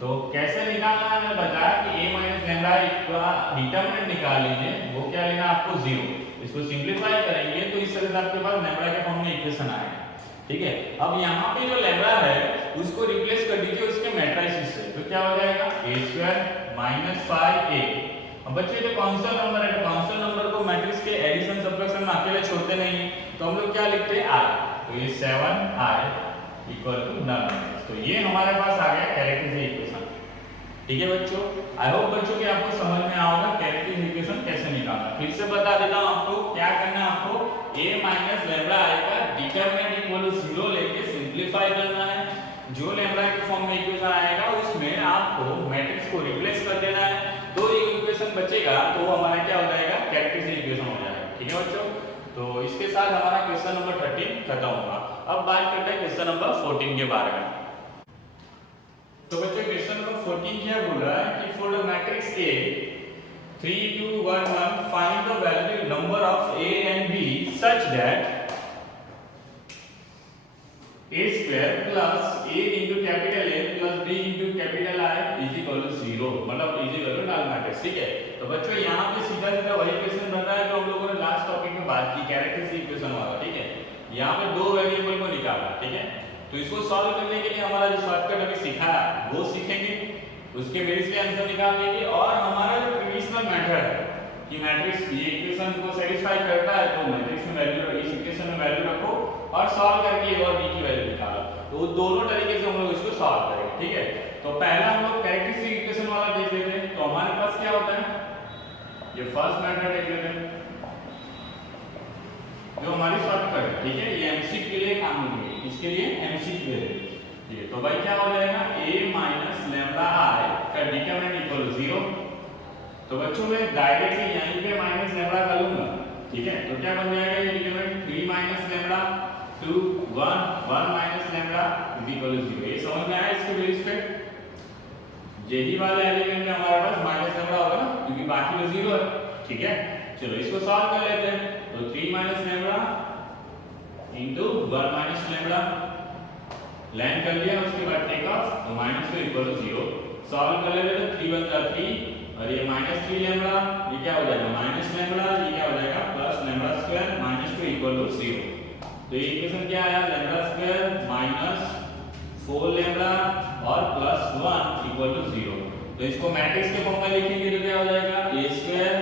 तो कैसे निकालना है? मैंने बताया कि a माइनस लैम्बडा का डिटरमिनेंट निकाल लीजिए। वो क्या लेना आपको? 0। इसको सिंपलीफाई करेंगे तो इस तरह से आपके पास लैम्बडा के फॉर्म में इक्वेशन आएगा। ठीक है, अब यहाँ पे जो लैम्बडा है उसको रिप्लेस कर दीजिए उसके मैट्रिक्स से, तो क्या हो जाएगा? a² - 5a। अब बच्चे जो कांस्टेंट नंबर है, कांस्टेंट नंबर को मैट्रिक्स के एडिशन सब्ट्रैक्शन में अकेले छोड़ते नहीं है, तो हम लोग क्या लिखते हैं? i। तो ये 7i equal to null matrix. तो ये हमारे पास आ गया कैरेक्टरिस्टिक इक्वेशन। ठीक है बच्चों, आई होप बच्चों कि आपको समझ में आओगे कैरेक्टरिस्टिक इक्वेशन कैसे निकालना। फिर से बता देता हूं आपको क्या करना है। आपको a माइनस लैम्बडा i का डिटरमिनेंट इक्वल टू 0 लेके सिंपलीफाई करना है। जो लैम्बडा के फॉर्म में इक्वेशन आएगा उसमें आपको मैट्रिक्स को रिप्लेस कर देना है, तो ये इक्वेशन बचेगा, तो वो हमारा क्या हो जाएगा? कैरेक्टरिस्टिक इक्वेशन हो जाएगा। ठीक है बच्चों, तो इसके साथ हमारा क्वेश्चन नंबर 13 खत्म होगा। अब बात करते हैं क्वेश्चन नंबर 14 के बारे में। तो बच्चों क्वेश्चन नंबर 14 क्या बोल रहा है कि for the matrix A 3 2 1 1 find the value number of A and B such that a square plus a into capital A plus b into capital I is equal to 0, मतलब is equal to null matrix. ठीक है, तो बच्चों यहाँ पे सीधा सीधा वही क्वेश्चन बन रहा है जो हम लोगों ने लास्ट टॉपिक में बात की, कैरेक्टरिस्टिक इक्वेशन वाला। ठीक है, यहाँ पे दो वेरिएबल को निकाला। ठीक है, तो इसको सॉल्व करने के लिए हमारा जो शॉर्टकट अभी सीखा वो सीखेंगे, उसके बेसिस पे आंसर निकाल लेंगे। और हमारा जो ट्रेडिशनल मेथड है कि मैट्रिक्स ये इक्वेशन को सेटिस्फाई करता है तो मैट्रिक्स में वैल्यू, इस इक्वेशन में वैल्यू रखो और सॉल्व करके a और b की वैल्यू निकालो। तो दोनों तरीके से हम लोग इसको सॉल्व करेंगे। ठीक है, तो पहला हम लोग कैरेक्टरिस्टिक इक्वेशन वाला देख लेते हैं। तो हमारे पास क्या होता है? ये फर्स्ट मेथड देख लेते हैं जो हमारी शॉर्टकट है। ठीक है, ये एमसीक्यू के लिए काम होगी, इसके लिए एमसीक्यू है। ठीक है, तो भाई क्या हो जाएगा? a माइनस लैम्बडा i का डिटरमिनेंट इक्वल टू 0। तो बच्चों मैं डायरेक्टली यहीं पे माइनस लैम्बडा कर लूंगा। ठीक है, तो क्या बन जाएगा ये determinant? 3 minus lambda 2 1 1 minus lambda is equal to 0। ये समझ में आया इसके बेसिस पे? यही वाले एलिमेंट में हमारे पास माइनस लैम्डा होगा ना, क्योंकि बाकी तो जीरो है। ठीक है, चलो इसको सॉल्व कर लेते हैं। तो 3 minus lambda into 1 minus lambda, land कर लिया, उसके बाद टेक ऑफ, तो माइनस 2 इक्वल टू 0। सॉल्व कर लेते हैं, 3 1 जा 3 और ये माइनस 3 लैम्डा, ये क्या हो जाएगा माइनस लैम्डा, ये क्या हो जाएगा plus lambda square minus 2 equal to 0। तो ये इक्वेशन क्या आया, लैम्डा स्क्वायर माइनस 4 लैम्डा और प्लस 1 इक्वल टू 0। तो इसको मैट्रिक्स के फॉर्म में लिखेंगे तो क्या हो जाएगा a square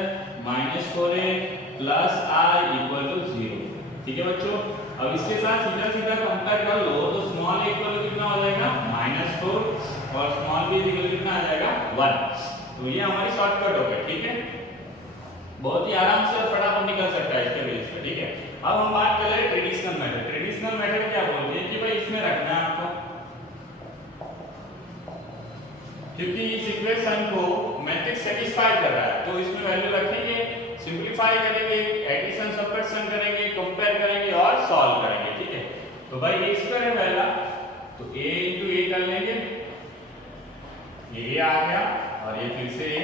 minus 4a plus i equal to 0। ठीक है बच्चों, अब इसके साथ सीधा सीधा कंपेयर कर लो तो स्मॉल a इक्वल टू कितना हो जाएगा -4 और स्मॉल b इक्वल टू कितना आ जाएगा 1। तो ये हमारी शॉर्टकट हो गई। ठीक है, बहुत ही आराम से और फटाफट निकल सकता है इसके बेस पे। ठीक है, अब हम बात कर रहे हैं ट्रेडिशनल मेथड। ट्रेडिशनल मेथड क्या बोलते हैं कि भाई इसमें रखना है आपको, क्योंकि इस इक्वेशन को मैट्रिक्स सेटिस्फाई कर रहा है, तो इसमें वैल्यू रखेंगे, सिंपलीफाई करेंगे, एडिशन सब्ट्रैक्शन करेंगे, कंपेयर करेंगे और सॉल्व करेंगे। ठीक है, तो भाई ये स्क्वायर है पहला, तो a into a कर लेंगे, ये a आ गया और ये फिर से a।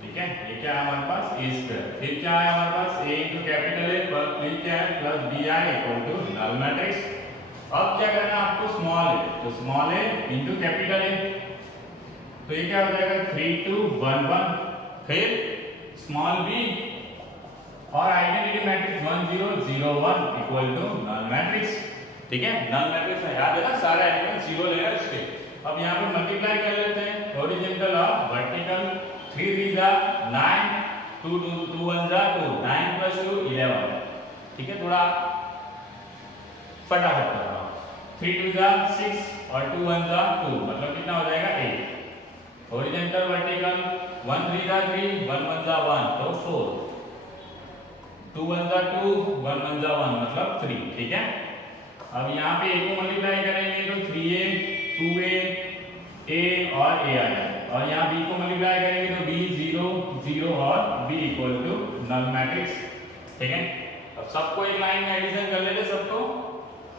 ठीक है, ये क्या है हमारे पास a स्क्वायर, फिर क्या है हमारे पास a into capital A plus फिर क्या है plus bi equal to null matrix. अब क्या करना है आपको, स्मॉल a, तो small a into capital A, तो ये क्या हो जाएगा 3 2 1 1, फिर स्मॉल b और identity matrix 1 0 0 1 equal to null matrix. ठीक है, नल मैट्रिक्स है, याद है ना, सारे एलिमेंट 0 लेना है उसके। अब यहाँ पे मल्टीप्लाई कर लेते हैं, हॉरिजॉन्टल और वर्टिकल, 3 3 जा 9, 2 2 2 1 जा 2, 9 + 2 11। ठीक है, थोड़ा फटाफट कर रहा हूँ, 3 2 जा 6 और 2 1 जा 2, मतलब कितना हो जाएगा 8। हॉरिजॉन्टल वर्टिकल 1 3 जा 3, 1 1 जा 1, तो 4, 2 1 जा 2, 1 1 जा 1, मतलब 3। ठीक है, अब यहाँ पे a को मल्टीप्लाई करेंगे तो 3a 2a a और a आ जाएगा, और यहाँ b को मल्टीप्लाई करेंगे तो b 0 0 और b equal to null matrix. ठीक है, अब सबको एक लाइन में एडिशन कर लेते सबको,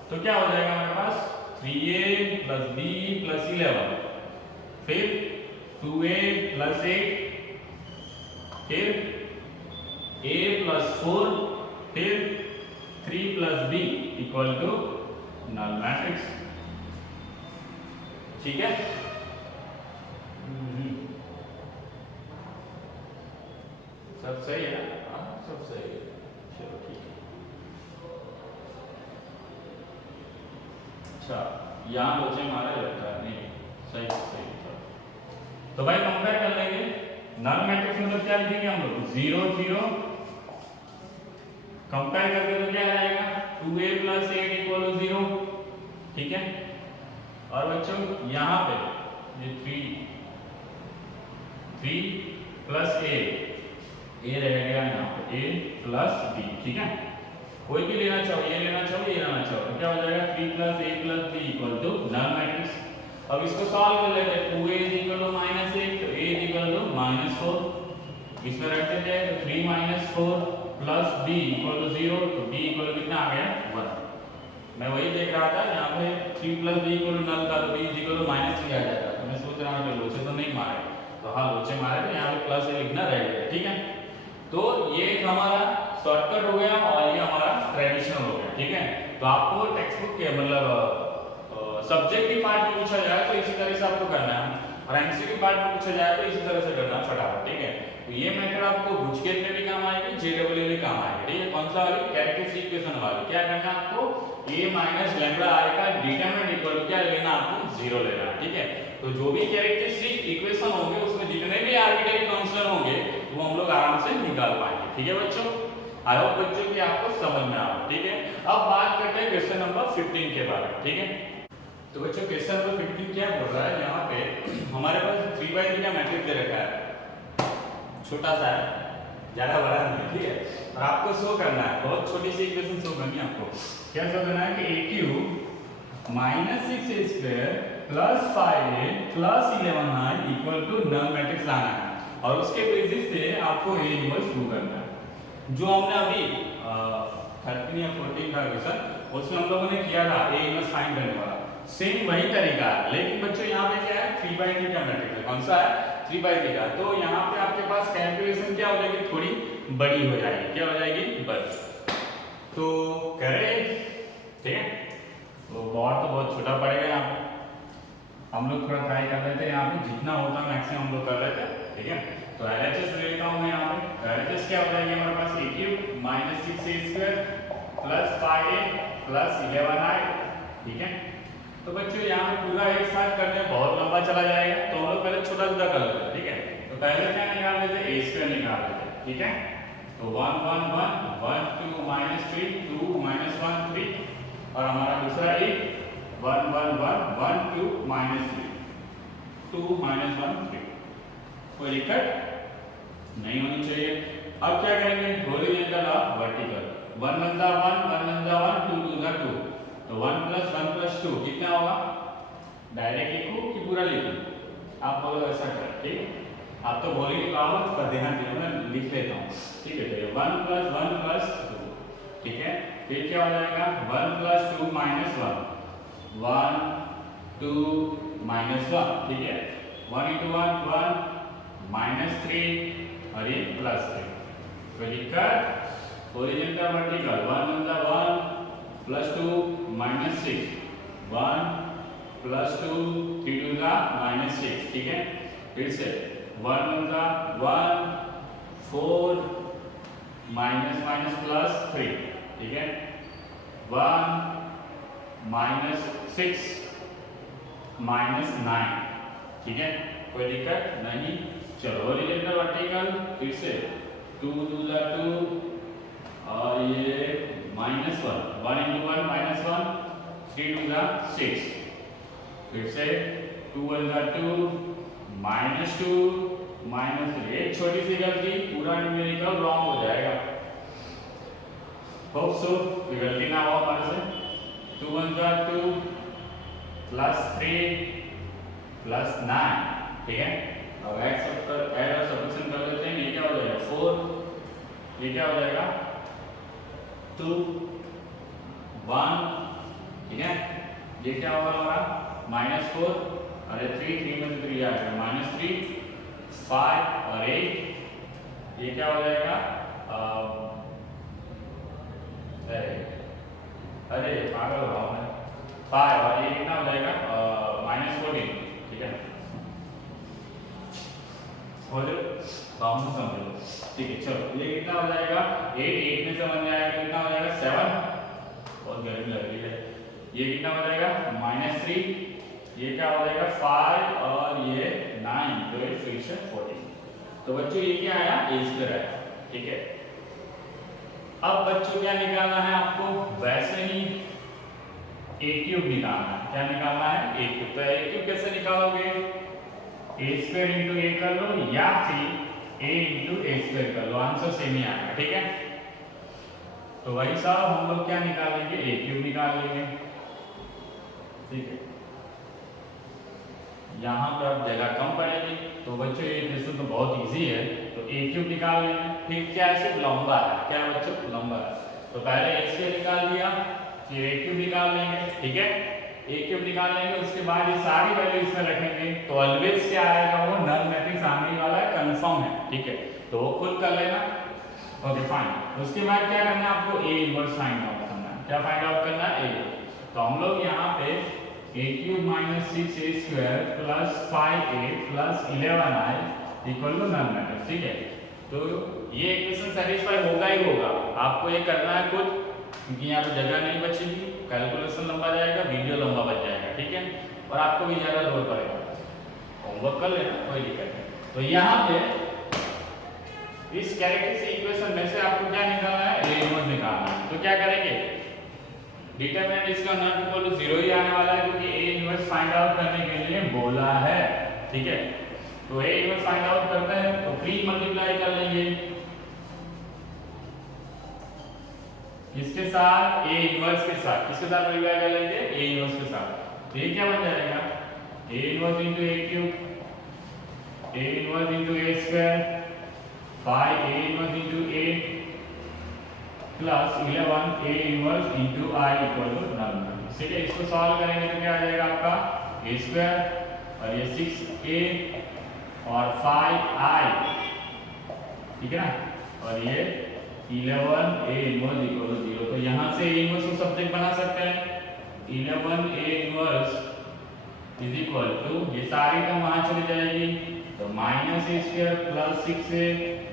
तो क्या हो जाएगा हमारे पास 3a + b + 11, फिर 2a + 8, फिर a + 4, फिर 3 + b equal to null matrix. ठीक है, सब सही है ना? हाँ सब सही है, चलो ठीक है। अच्छा, यहाँ बचे हमारे लगता है नहीं, सही सही। तो भाई कंपेयर कर लेंगे, नल मैट्रिक्स मतलब क्या लिखेंगे हम लोग 0 0, कंपेयर करके तो क्या आएगा 2a + 8 इक्वल टू 0। ठीक है, और बच्चों यहाँ पे ये 3 + a रहेगा यहाँ पे a + b। ठीक है, कोई भी लेना चाहो, ये लेना चाहो, ये लेना चाहो, तो क्या हो जाएगा 3 + a + b equal to null matrix. अब इसको सॉल्व कर लेते हैं, 2a = -8, तो a = -4, इसमें रख देते हैं, तो 3 - 4 + b = 0, तो b इक्वल कितना आ गया 1। मैं वही देख रहा था, यहाँ पे 3 + b इक्वल नल था, तो b इक्वल -3 आ जाएगा, तो मैं सोच रहा हूँ कि लोचे तो नहीं मारे, तो हाँ लोचे मारे, तो यहाँ पे प्लस लिखना रहेगा। ठीक है, तो ये हमारा शॉर्टकट हो गया और ये हमारा ट्रेडिशनल हो गया। ठीक है, तो आपको टेक्स्ट बुक के मतलब सब्जेक्टिव पार्ट में पूछा जाए तो इसी तरह से आपको करना है, और एमसीक्यू पार्ट में पूछा जाए तो इसी तरह से करना फटाफट। ठीक है, तो ये मेथड आपको बुचकेट में भी काम आएगी, जेडब्ल्यू में काम आएगी। ठीक है, कौन सा वाली कैरेक्टरिस्टिक इक्वेशन वाली, क्या करना है आपको a - λI का डिटरमिनेंट इक्वल क्या लेना, आपको 0 लेना। ठीक है, तो जो भी कैरेक्टरिस्टिक इक्वेशन होंगे उसमें जितने भी आर्बिट्रेरी कांस्टेंट होंगे वो हम लोग आराम से निकाल पाएंगे। ठीक है बच्चों, आई होप बच्चों कि आपको समझ में आ रहा। ठीक है, अब बात करते हैं क्वेश्चन नंबर 15 के बारे में। ठीक है, तो बच्चों क्वेश्चन नंबर 15 क्या बोल रहा है, यहाँ पे हमारे पास 3/3 का मैट्रिक्स दे रखा है, छोटा सा है, ज्यादा बड़ा नहीं। ठीक है, और आपको शो करना है, बहुत छोटी सी इक्वेशन शो करनी है आपको। क्या शो करना है कि a³ -6a² + 5a + 11i equal to null matrix लाना है, और उसके बेसिस से आपको a इनवर्स प्रूव करना है। जो हमने अभी 13 या 14 का क्वेश्चन उसमें हम लोगों ने किया था a इनवर्स फाइंड करने वाला, सेम वही तरीका है, लेकिन बच्चों यहाँ पे क्या है 3 3/3 का मैट्रिक्स है। कौन सा है? 3/3 का। तो यहाँ पे आपके पास कैलकुलेशन क्या हो जाएगी, थोड़ी बड़ी हो जाएगी। क्या हो जाएगी? बड़ी। तो करें, ठीक है। तो बोर्ड तो बहुत छोटा पड़ेगा यहाँ पे, हम लोग थोड़ा ट्राई कर रहे थे यहाँ पे, जितना होता मैक्सिमम हम लोग कर रहे थे, ठीक है। तो LHS ले लेता हूँ मैं यहाँ पे। LHS क्या हो जाएगी हमारे पास? a cube minus 6a² plus 5a plus 11i, ठीक है। तो बच्चों यहाँ पे पूरा एक साथ करने में बहुत लंबा चला जाएगा, तो हम लोग पहले छोटा छोटा कर लेते हैं, ठीक है। तो पहले क्या निकाल लेते? a² निकाल लेते, ठीक है। तो 1 1 1 1 2 माइनस 3 2 माइनस 1 3, और हमारा दूसरा a 1 1 1 1 2 माइनस 3 2 माइनस 1 3। कोई दिक्कत नहीं होनी चाहिए। अब क्या करेंगे? हॉरिजॉन्टल और वर्टिकल। 1 1 1 1 1 1 2 2 2, तो 1 + 2 कितना होगा? डायरेक्ट लिखूं कि पूरा लिखूं? आप बोलो ऐसा कर, ठीक। आप तो बोल ही नहीं पाओगे, पर ध्यान दो, मैं लिख लेता हूँ, ठीक है। तो 1 + 1 + 2, ठीक है। फिर क्या हो जाएगा? 1 + 2 - 1 1 2 -1, ठीक है। 1 × 1 1 -3 और ये +3। तो लिखकर हॉरिजॉन्टल वर्टिकल 1 × 1 + 2 -6 1 + 2 3 2 -6, ठीक है। फिर से 1 × 1 4 -3, ठीक है। 1 -6 -9, ठीक है। कोई दिक्कत नहीं। चलो हॉरिजॉन्टल वर्टिकल फिर से 2 2 2 और ये -1 1 × 1 -1 3 2 6, फिर से 2 1 2 -2 -3। एक छोटी सी गलती पूरा न्यूमेरिकल रॉन्ग हो जाएगा। होप सो ये गलती ना हो हमारे से। 2 1 2 +3 +9, ठीक है। अब ऐड और सब्ट्रैक्शन कर लेते हैं। ये क्या हो जाएगा? 4, ये क्या हो जाएगा? 2 1, ठीक है। ये क्या होगा हमारा? -4, अरे 3 में 3 आ गया, -3 5 और 8, ये क्या हो जाएगा? अरे पागल हो रहा हूँ मैं, 5 और ये कितना हो जाएगा? -14, ठीक है। हो जाए काम से समझ लो, ठीक है। चलो ये कितना हो जाएगा? 8 में से बन जाएगा, कितना हो जाएगा? 7, बहुत गर्मी लग रही है। ये कितना हो जाएगा? -3, ये क्या हो जाएगा? 5 और ये 9, तो ये फिर से 14। तो बच्चों ये क्या आया? a² आया, ठीक है। अब बच्चों क्या निकालना है आपको? वैसे ही a³ निकालना है। क्या निकालना है? a³। तो a³ कैसे निकालोगे? a² × a कर लो या फिर a × a² कर लो, आंसर सेम ही आएगा, ठीक है। तो वही साहब हम लोग क्या निकालेंगे? a³ निकाल लेंगे, ठीक है। यहाँ पर अब जगह कम पड़ेगी, तो बच्चों ये क्वेश्चन तो बहुत इजी है। तो a³ निकाल लेंगे। फिर क्या है? सिर्फ लंबा है। क्या बच्चों? लंबा है। तो पहले a² निकाल दिया, फिर a³ निकाल लेंगे, ठीक है। a³ निकाल लेंगे, उसके बाद ये सारी वैल्यू इसमें रखेंगे, तो ऑलवेज क्या आएगा? वो नल मैट्रिक्स आने वाला है, कंफर्म है, ठीक है। तो वो खुद कर लेना, ओके फाइन। उसके बाद क्या करना है आपको? a इनवर्स फाइंड आउट करना है। क्या फाइंड आउट करना है? a। तो हम लोग यहाँ पे a³ - 6a² + 5a + 11i = null matrix, ठीक है। तो ये इक्वेशन सेटिस्फाई होगा ही होगा, आपको ये करना है खुद, क्योंकि यहाँ पे जगह नहीं बचेगी, कैलकुलेशन लंबा जाएगा, वीडियो लंबा बच जाएगा, ठीक है। और आपको भी ज़्यादा जोर पड़ेगा, होमवर्क कर लेना, कोई दिक्कत नहीं। तो यहाँ पे इस कैरेक्टरिस्टिक इक्वेशन में से आपको क्या निकालना है? a इनवर्स निकालना है। तो क्या करेंगे? डिटरमिनेंट इसका नॉट इक्वल टू 0 ही आने वाला है, क्योंकि a इनवर्स फाइंड आउट करने के लिए बोला है, ठीक है। तो a इनवर्स फाइंड आउट करते हैं, तो प्री मल्टीप्लाई कर लेंगे इसके साथ, a इनवर्स के साथ। किसके साथ मल्टीप्लाई कर लेंगे? a इनवर्स के साथ। तो ये क्या बन जाएगा? a inverse × a³, a inverse × a², 5a inverse × a plus 11 a inverse × i = null matrix, ठीक है। इसको सॉल्व करेंगे तो क्या आ जाएगा आपका? a² और ये 6a और 5i, ठीक है ना, और ये 11a इनवर्स इक्वल टू 0। तो यहाँ से a इनवर्स को सब्जेक्ट बना सकते हैं। 11a inverse is equal to, ये सारी टर्म वहाँ चली जाएगी, तो minus A square plus 6a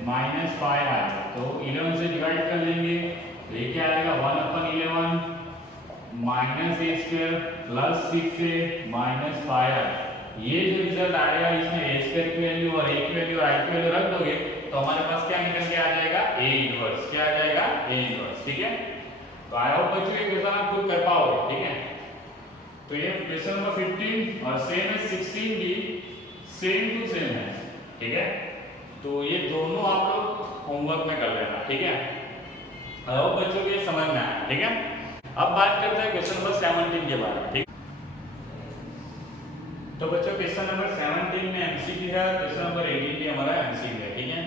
minus 5i, तो 11 से डिवाइड कर लेंगे, लेके आएगा 1/11 minus A square plus 6a minus 5i। ये जो रिजल्ट आएगा इसमें a स्क्वायर की वैल्यू और a की वैल्यू और i की वैल्यू रख दोगे तो हमारे पास क्या निकल के आ जाएगा, a इनवर्स। क्या आ जाएगा, a इनवर्स, ठीक है। तो आई होप बच्चों ये क्वेश्चन आप खुद कर पाओगे, ठीक है। तो ये क्वेश्चन नंबर 15 और सेम है 16 भी सेम टू सेम है, ठीक है। तो ये दोनों आप लोग होमवर्क में कर लेना, ठीक है। आई होप बच्चों को ये समझ में आया, ठीक है। अब बात करते हैं क्वेश्चन नंबर 17 के बारे में, ठीक। तो बच्चों क्वेश्चन नंबर 17 में एमसीक्यू है, क्वेश्चन नंबर 18 भी हमारा एमसीक्यू है, ठीक है।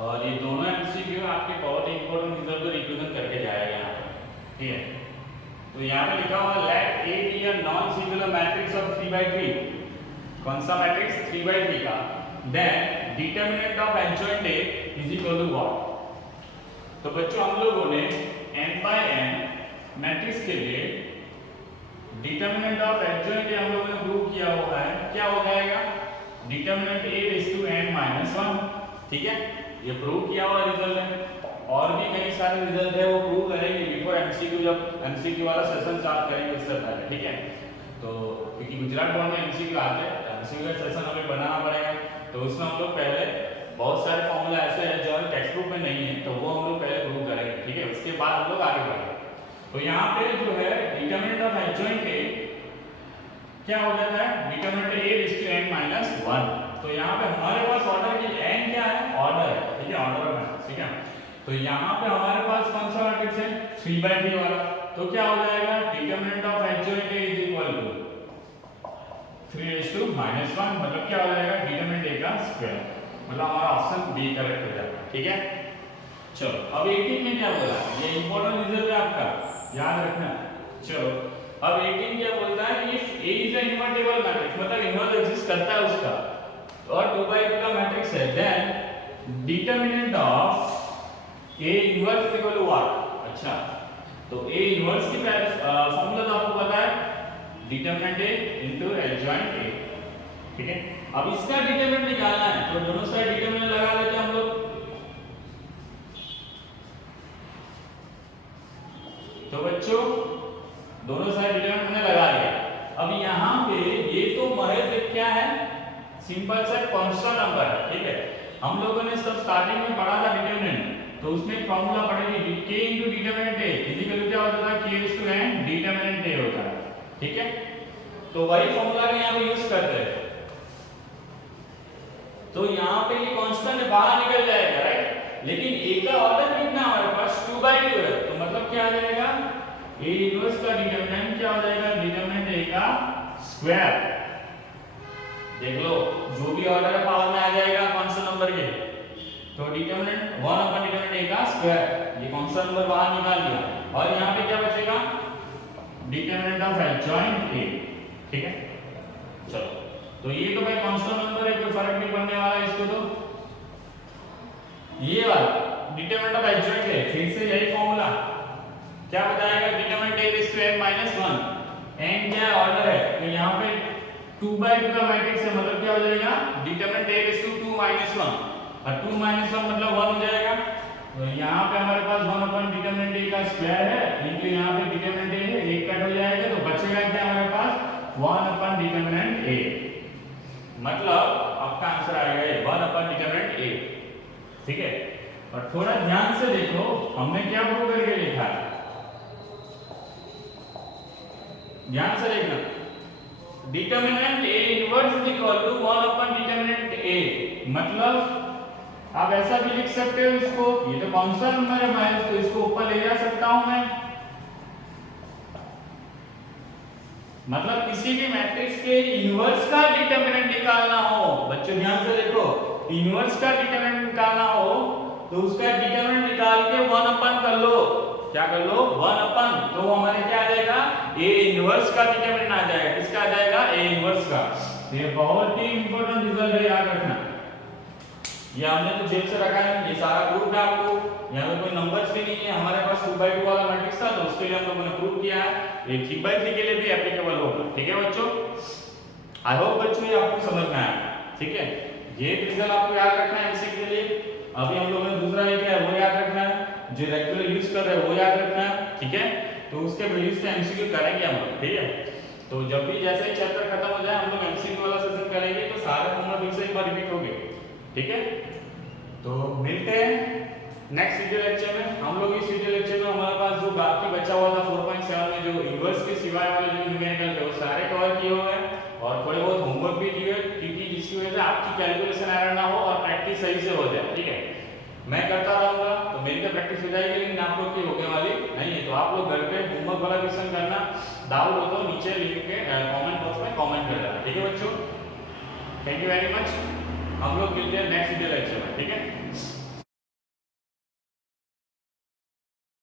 और ये दोनों एमसीक्यू आपके बहुत इंपॉर्टेंट रिजल्ट को रिप्रेजेंट करके जाएगा यहाँ पर, ठीक है। तो यहाँ पे लिखा हुआ let A B a non singular matrix of 3/3। कौन सा मैट्रिक्स, 3/3 का। Then determinant of adjoint A is equal to what. तो बच्चों हम लोगों ने n/n मैट्रिक्स के लिए डिटरमिनेंट ऑफ एडजॉइंट हम लोगों ने प्रूव किया हुआ है। क्या हो जाएगा, determinant a raise to n-1, ठीक है। ये प्रूव किया हुआ रिजल्ट है। और भी कई सारे रिजल्ट है वो प्रूव करेंगे बिफोर एमसीक्यू, जब एमसीक्यू वाला सेशन स्टार्ट करेंगे उससे पहले, ठीक है। तो क्योंकि गुजरात बोर्ड में एमसीक्यू आते हैं, एमसीक्यू का सेशन हमें बनाना पड़ेगा, तो उसमें हम लोग पहले बहुत सारे फॉर्मूला ऐसे हैं जो टेक्स्ट बुक में नहीं है, तो वो हम लोग पहले प्रूव करेंगे, ठीक है। उसके बाद हम लोग आगे बढ़ेंगे। तो यहाँ पे जो है डिटरमिनेंट ऑफ एडजॉइंट ए क्या हो जाता है, determinant a raise to n-1। तो यहाँ पे हमारे पास ऑर्डर की n क्या है, ऑर्डर है, ठीक है, ऑर्डर में, ठीक है। तो यहाँ पे हमारे पास कौन सा मैट्रिक्स है, 3/3 वाला। तो क्या हो जाएगा, determinant of adjoint a is equal to 3 raise to -1, मतलब क्या हो जाएगा, डिटरमिनेंट a का स्क्वायर, मतलब हमारा ऑप्शन बी करेक्ट हो जाएगा, ठीक है। चलो अब 18 में क्या बोला, ये इंपॉर्टेंट रिजल्ट है आपका, याद रखना। चलो अब 18 क्या बोलता है कि if A is a invertible matrix, मतलब इन्वर्स एग्जिस्ट करता है उसका, और 2/2 का मैट्रिक्स है, then determinant of A inverse is equal to what. अच्छा, तो A इनवर्स की फार्मूला तो आपको पता है, determinant A into adjoint A, ठीक है। अब इसका डिटरमिनेंट निकालना है, तो दोनों साइड डिटरमिनेंट लगा लेते हैं हम लोग। तो बच्चों दोनों साइड डिटरमिनेंट हमने लगा लिया। अब यहाँ पे ये तो महज एक क्या है, सिंपल सा कांस्टेंट नंबर है, ठीक है। हम लोगों ने सब स्टार्टिंग में पढ़ा था डिटरमिनेंट, तो उसमें एक फार्मूला पढ़ेगी k into determinant a is equal to क्या होता है, k raise to n determinant a होता है, ठीक है। तो वही फार्मूला को यहाँ पे यूज करते हैं। तो यहाँ पे ये कांस्टेंट बाहर निकल जाएगा, राइट। लेकिन a का ऑर्डर कितना हमारे पास 2/2 है, तो मतलब क्या आ जाएगा, a इनवर्स का डिटरमिनेंट क्या हो जाएगा, डिटरमिनेंट a का स्क्वायर। देख लो जो भी ऑर्डर है पावर में आ जाएगा कांस्टेंट नंबर के, तो डिटरमिनेंट 1/डिटरमिनेंट a का स्क्वायर, ये कांस्टेंट नंबर बाहर निकाल दिया। और यहाँ पे क्या बचेगा, डिटरमिनेंट ऑफ एडजॉइंट a, ठीक है। चलो तो ये तो भाई कांस्टेंट नंबर है, कोई फर्क नहीं पड़ने वाला है इसको। तो ये वाला डिटरमिनेंट ऑफ एडजॉइंट a, फिर से यही फार्मूला क्या बताएगा, determinant a raise to n-1, n क्या ऑर्डर है, तो यहाँ पे 2/2 का मैट्रिक्स है, मतलब क्या हो जाएगा, डिटरमिनेंट a रेज़ टू 2-1, और 2-1 मतलब 1 हो जाएगा। तो यहाँ पे हमारे पास 1/डिटरमिनेंट a का स्क्वायर है, इनके यहाँ पे डिटरमिनेंट a है, एक कट हो जाएगा, तो बचेगा क्या हमारे पास 1/डिटरमिनेंट a, मतलब आपका आंसर आएगा 1/डिटरमिनेंट a, ठीक है। और थोड़ा ध्यान से देखो हमने क्या प्रूव करके लिखा है, ध्यान से देखना, determinant a inverse is equal to one by determinant a, मतलब आप ऐसा भी लिख सकते हो इसको, ये तो कांस्टेंट नंबर है मैं, तो इसको ऊपर ले जा सकता हूं मैं। मतलब किसी भी मैट्रिक्स के इनवर्स का डिटरमिनेंट निकालना हो, बच्चों ध्यान से देखो, इनवर्स का डिटरमिनेंट निकालना हो तो उसका डिटरमिनेंट निकाल के 1/, कर लो, क्या कर लो, 1/, तो हमारे क्या आ जाएगा, a इनवर्स का डिटरमिनेंट आ जाएगा, किसका आ जाएगा, a इनवर्स का। ये बहुत ही इंपॉर्टेंट रिजल्ट है, याद रखना। ये हमने तो जेब से रखा है, ये सारा प्रूफ है आपको, यहाँ पे कोई नंबर्स भी नहीं है। हमारे पास 2/2 वाला मैट्रिक्स था, तो उसके लिए हम लोगों ने प्रूव किया है, ये 3/3 के लिए भी एप्लीकेबल होगा। ठीक है बच्चों, आई होप बच्चों ये आपको समझ में आया। ठीक है, ये रिजल्ट आपको याद रखना है एमसीक्यू के लिए। अभी हम लोगों ने दूसरा एक है वो याद रखना है, जो रेगुलर यूज कर रहे हैं वो याद रखना है। ठीक है, तो उसके बेसिस पे एमसीक्यू करेंगे हम लोग। ठीक है, तो जब भी जैसे ही चैप्टर खत्म हो जाए हम लोग एमसीक्यू वाला सेशन करेंगे, तो सारे होमवर्क फिर से एक बार रिपीट होंगे। ठीक है, तो मिलते हैं नेक्स्ट वीडियो लेक्चर में। हम लोग इस वीडियो लेक्चर में हमारे पास जो बाकी बचा हुआ था 4.7 में, जो इनवर्स के सिवाय वाले जो न्यूमेरिकल थे वो सारे कवर किए हुए हैं, और थोड़े बहुत होमवर्क भी दिए, क्योंकि जिसकी वजह से आपकी कैलकुलेशन एरर ना हो और प्रैक्टिस सही से हो जाए। ठीक है, मैं करता रहूंगा तो मेरी तो प्रैक्टिस हो जाएगी, लेकिन आप लोग की होने वाली नहीं है। तो आप लोग घर पे होमवर्क वाला क्वेश्चन करना, डाउट हो तो नीचे लिंक के कमेंट बॉक्स में कमेंट कर देना। ठीक है बच्चों, थैंक यू वेरी मच। हम लोग मिलते हैं नेक्स्ट वीडियो।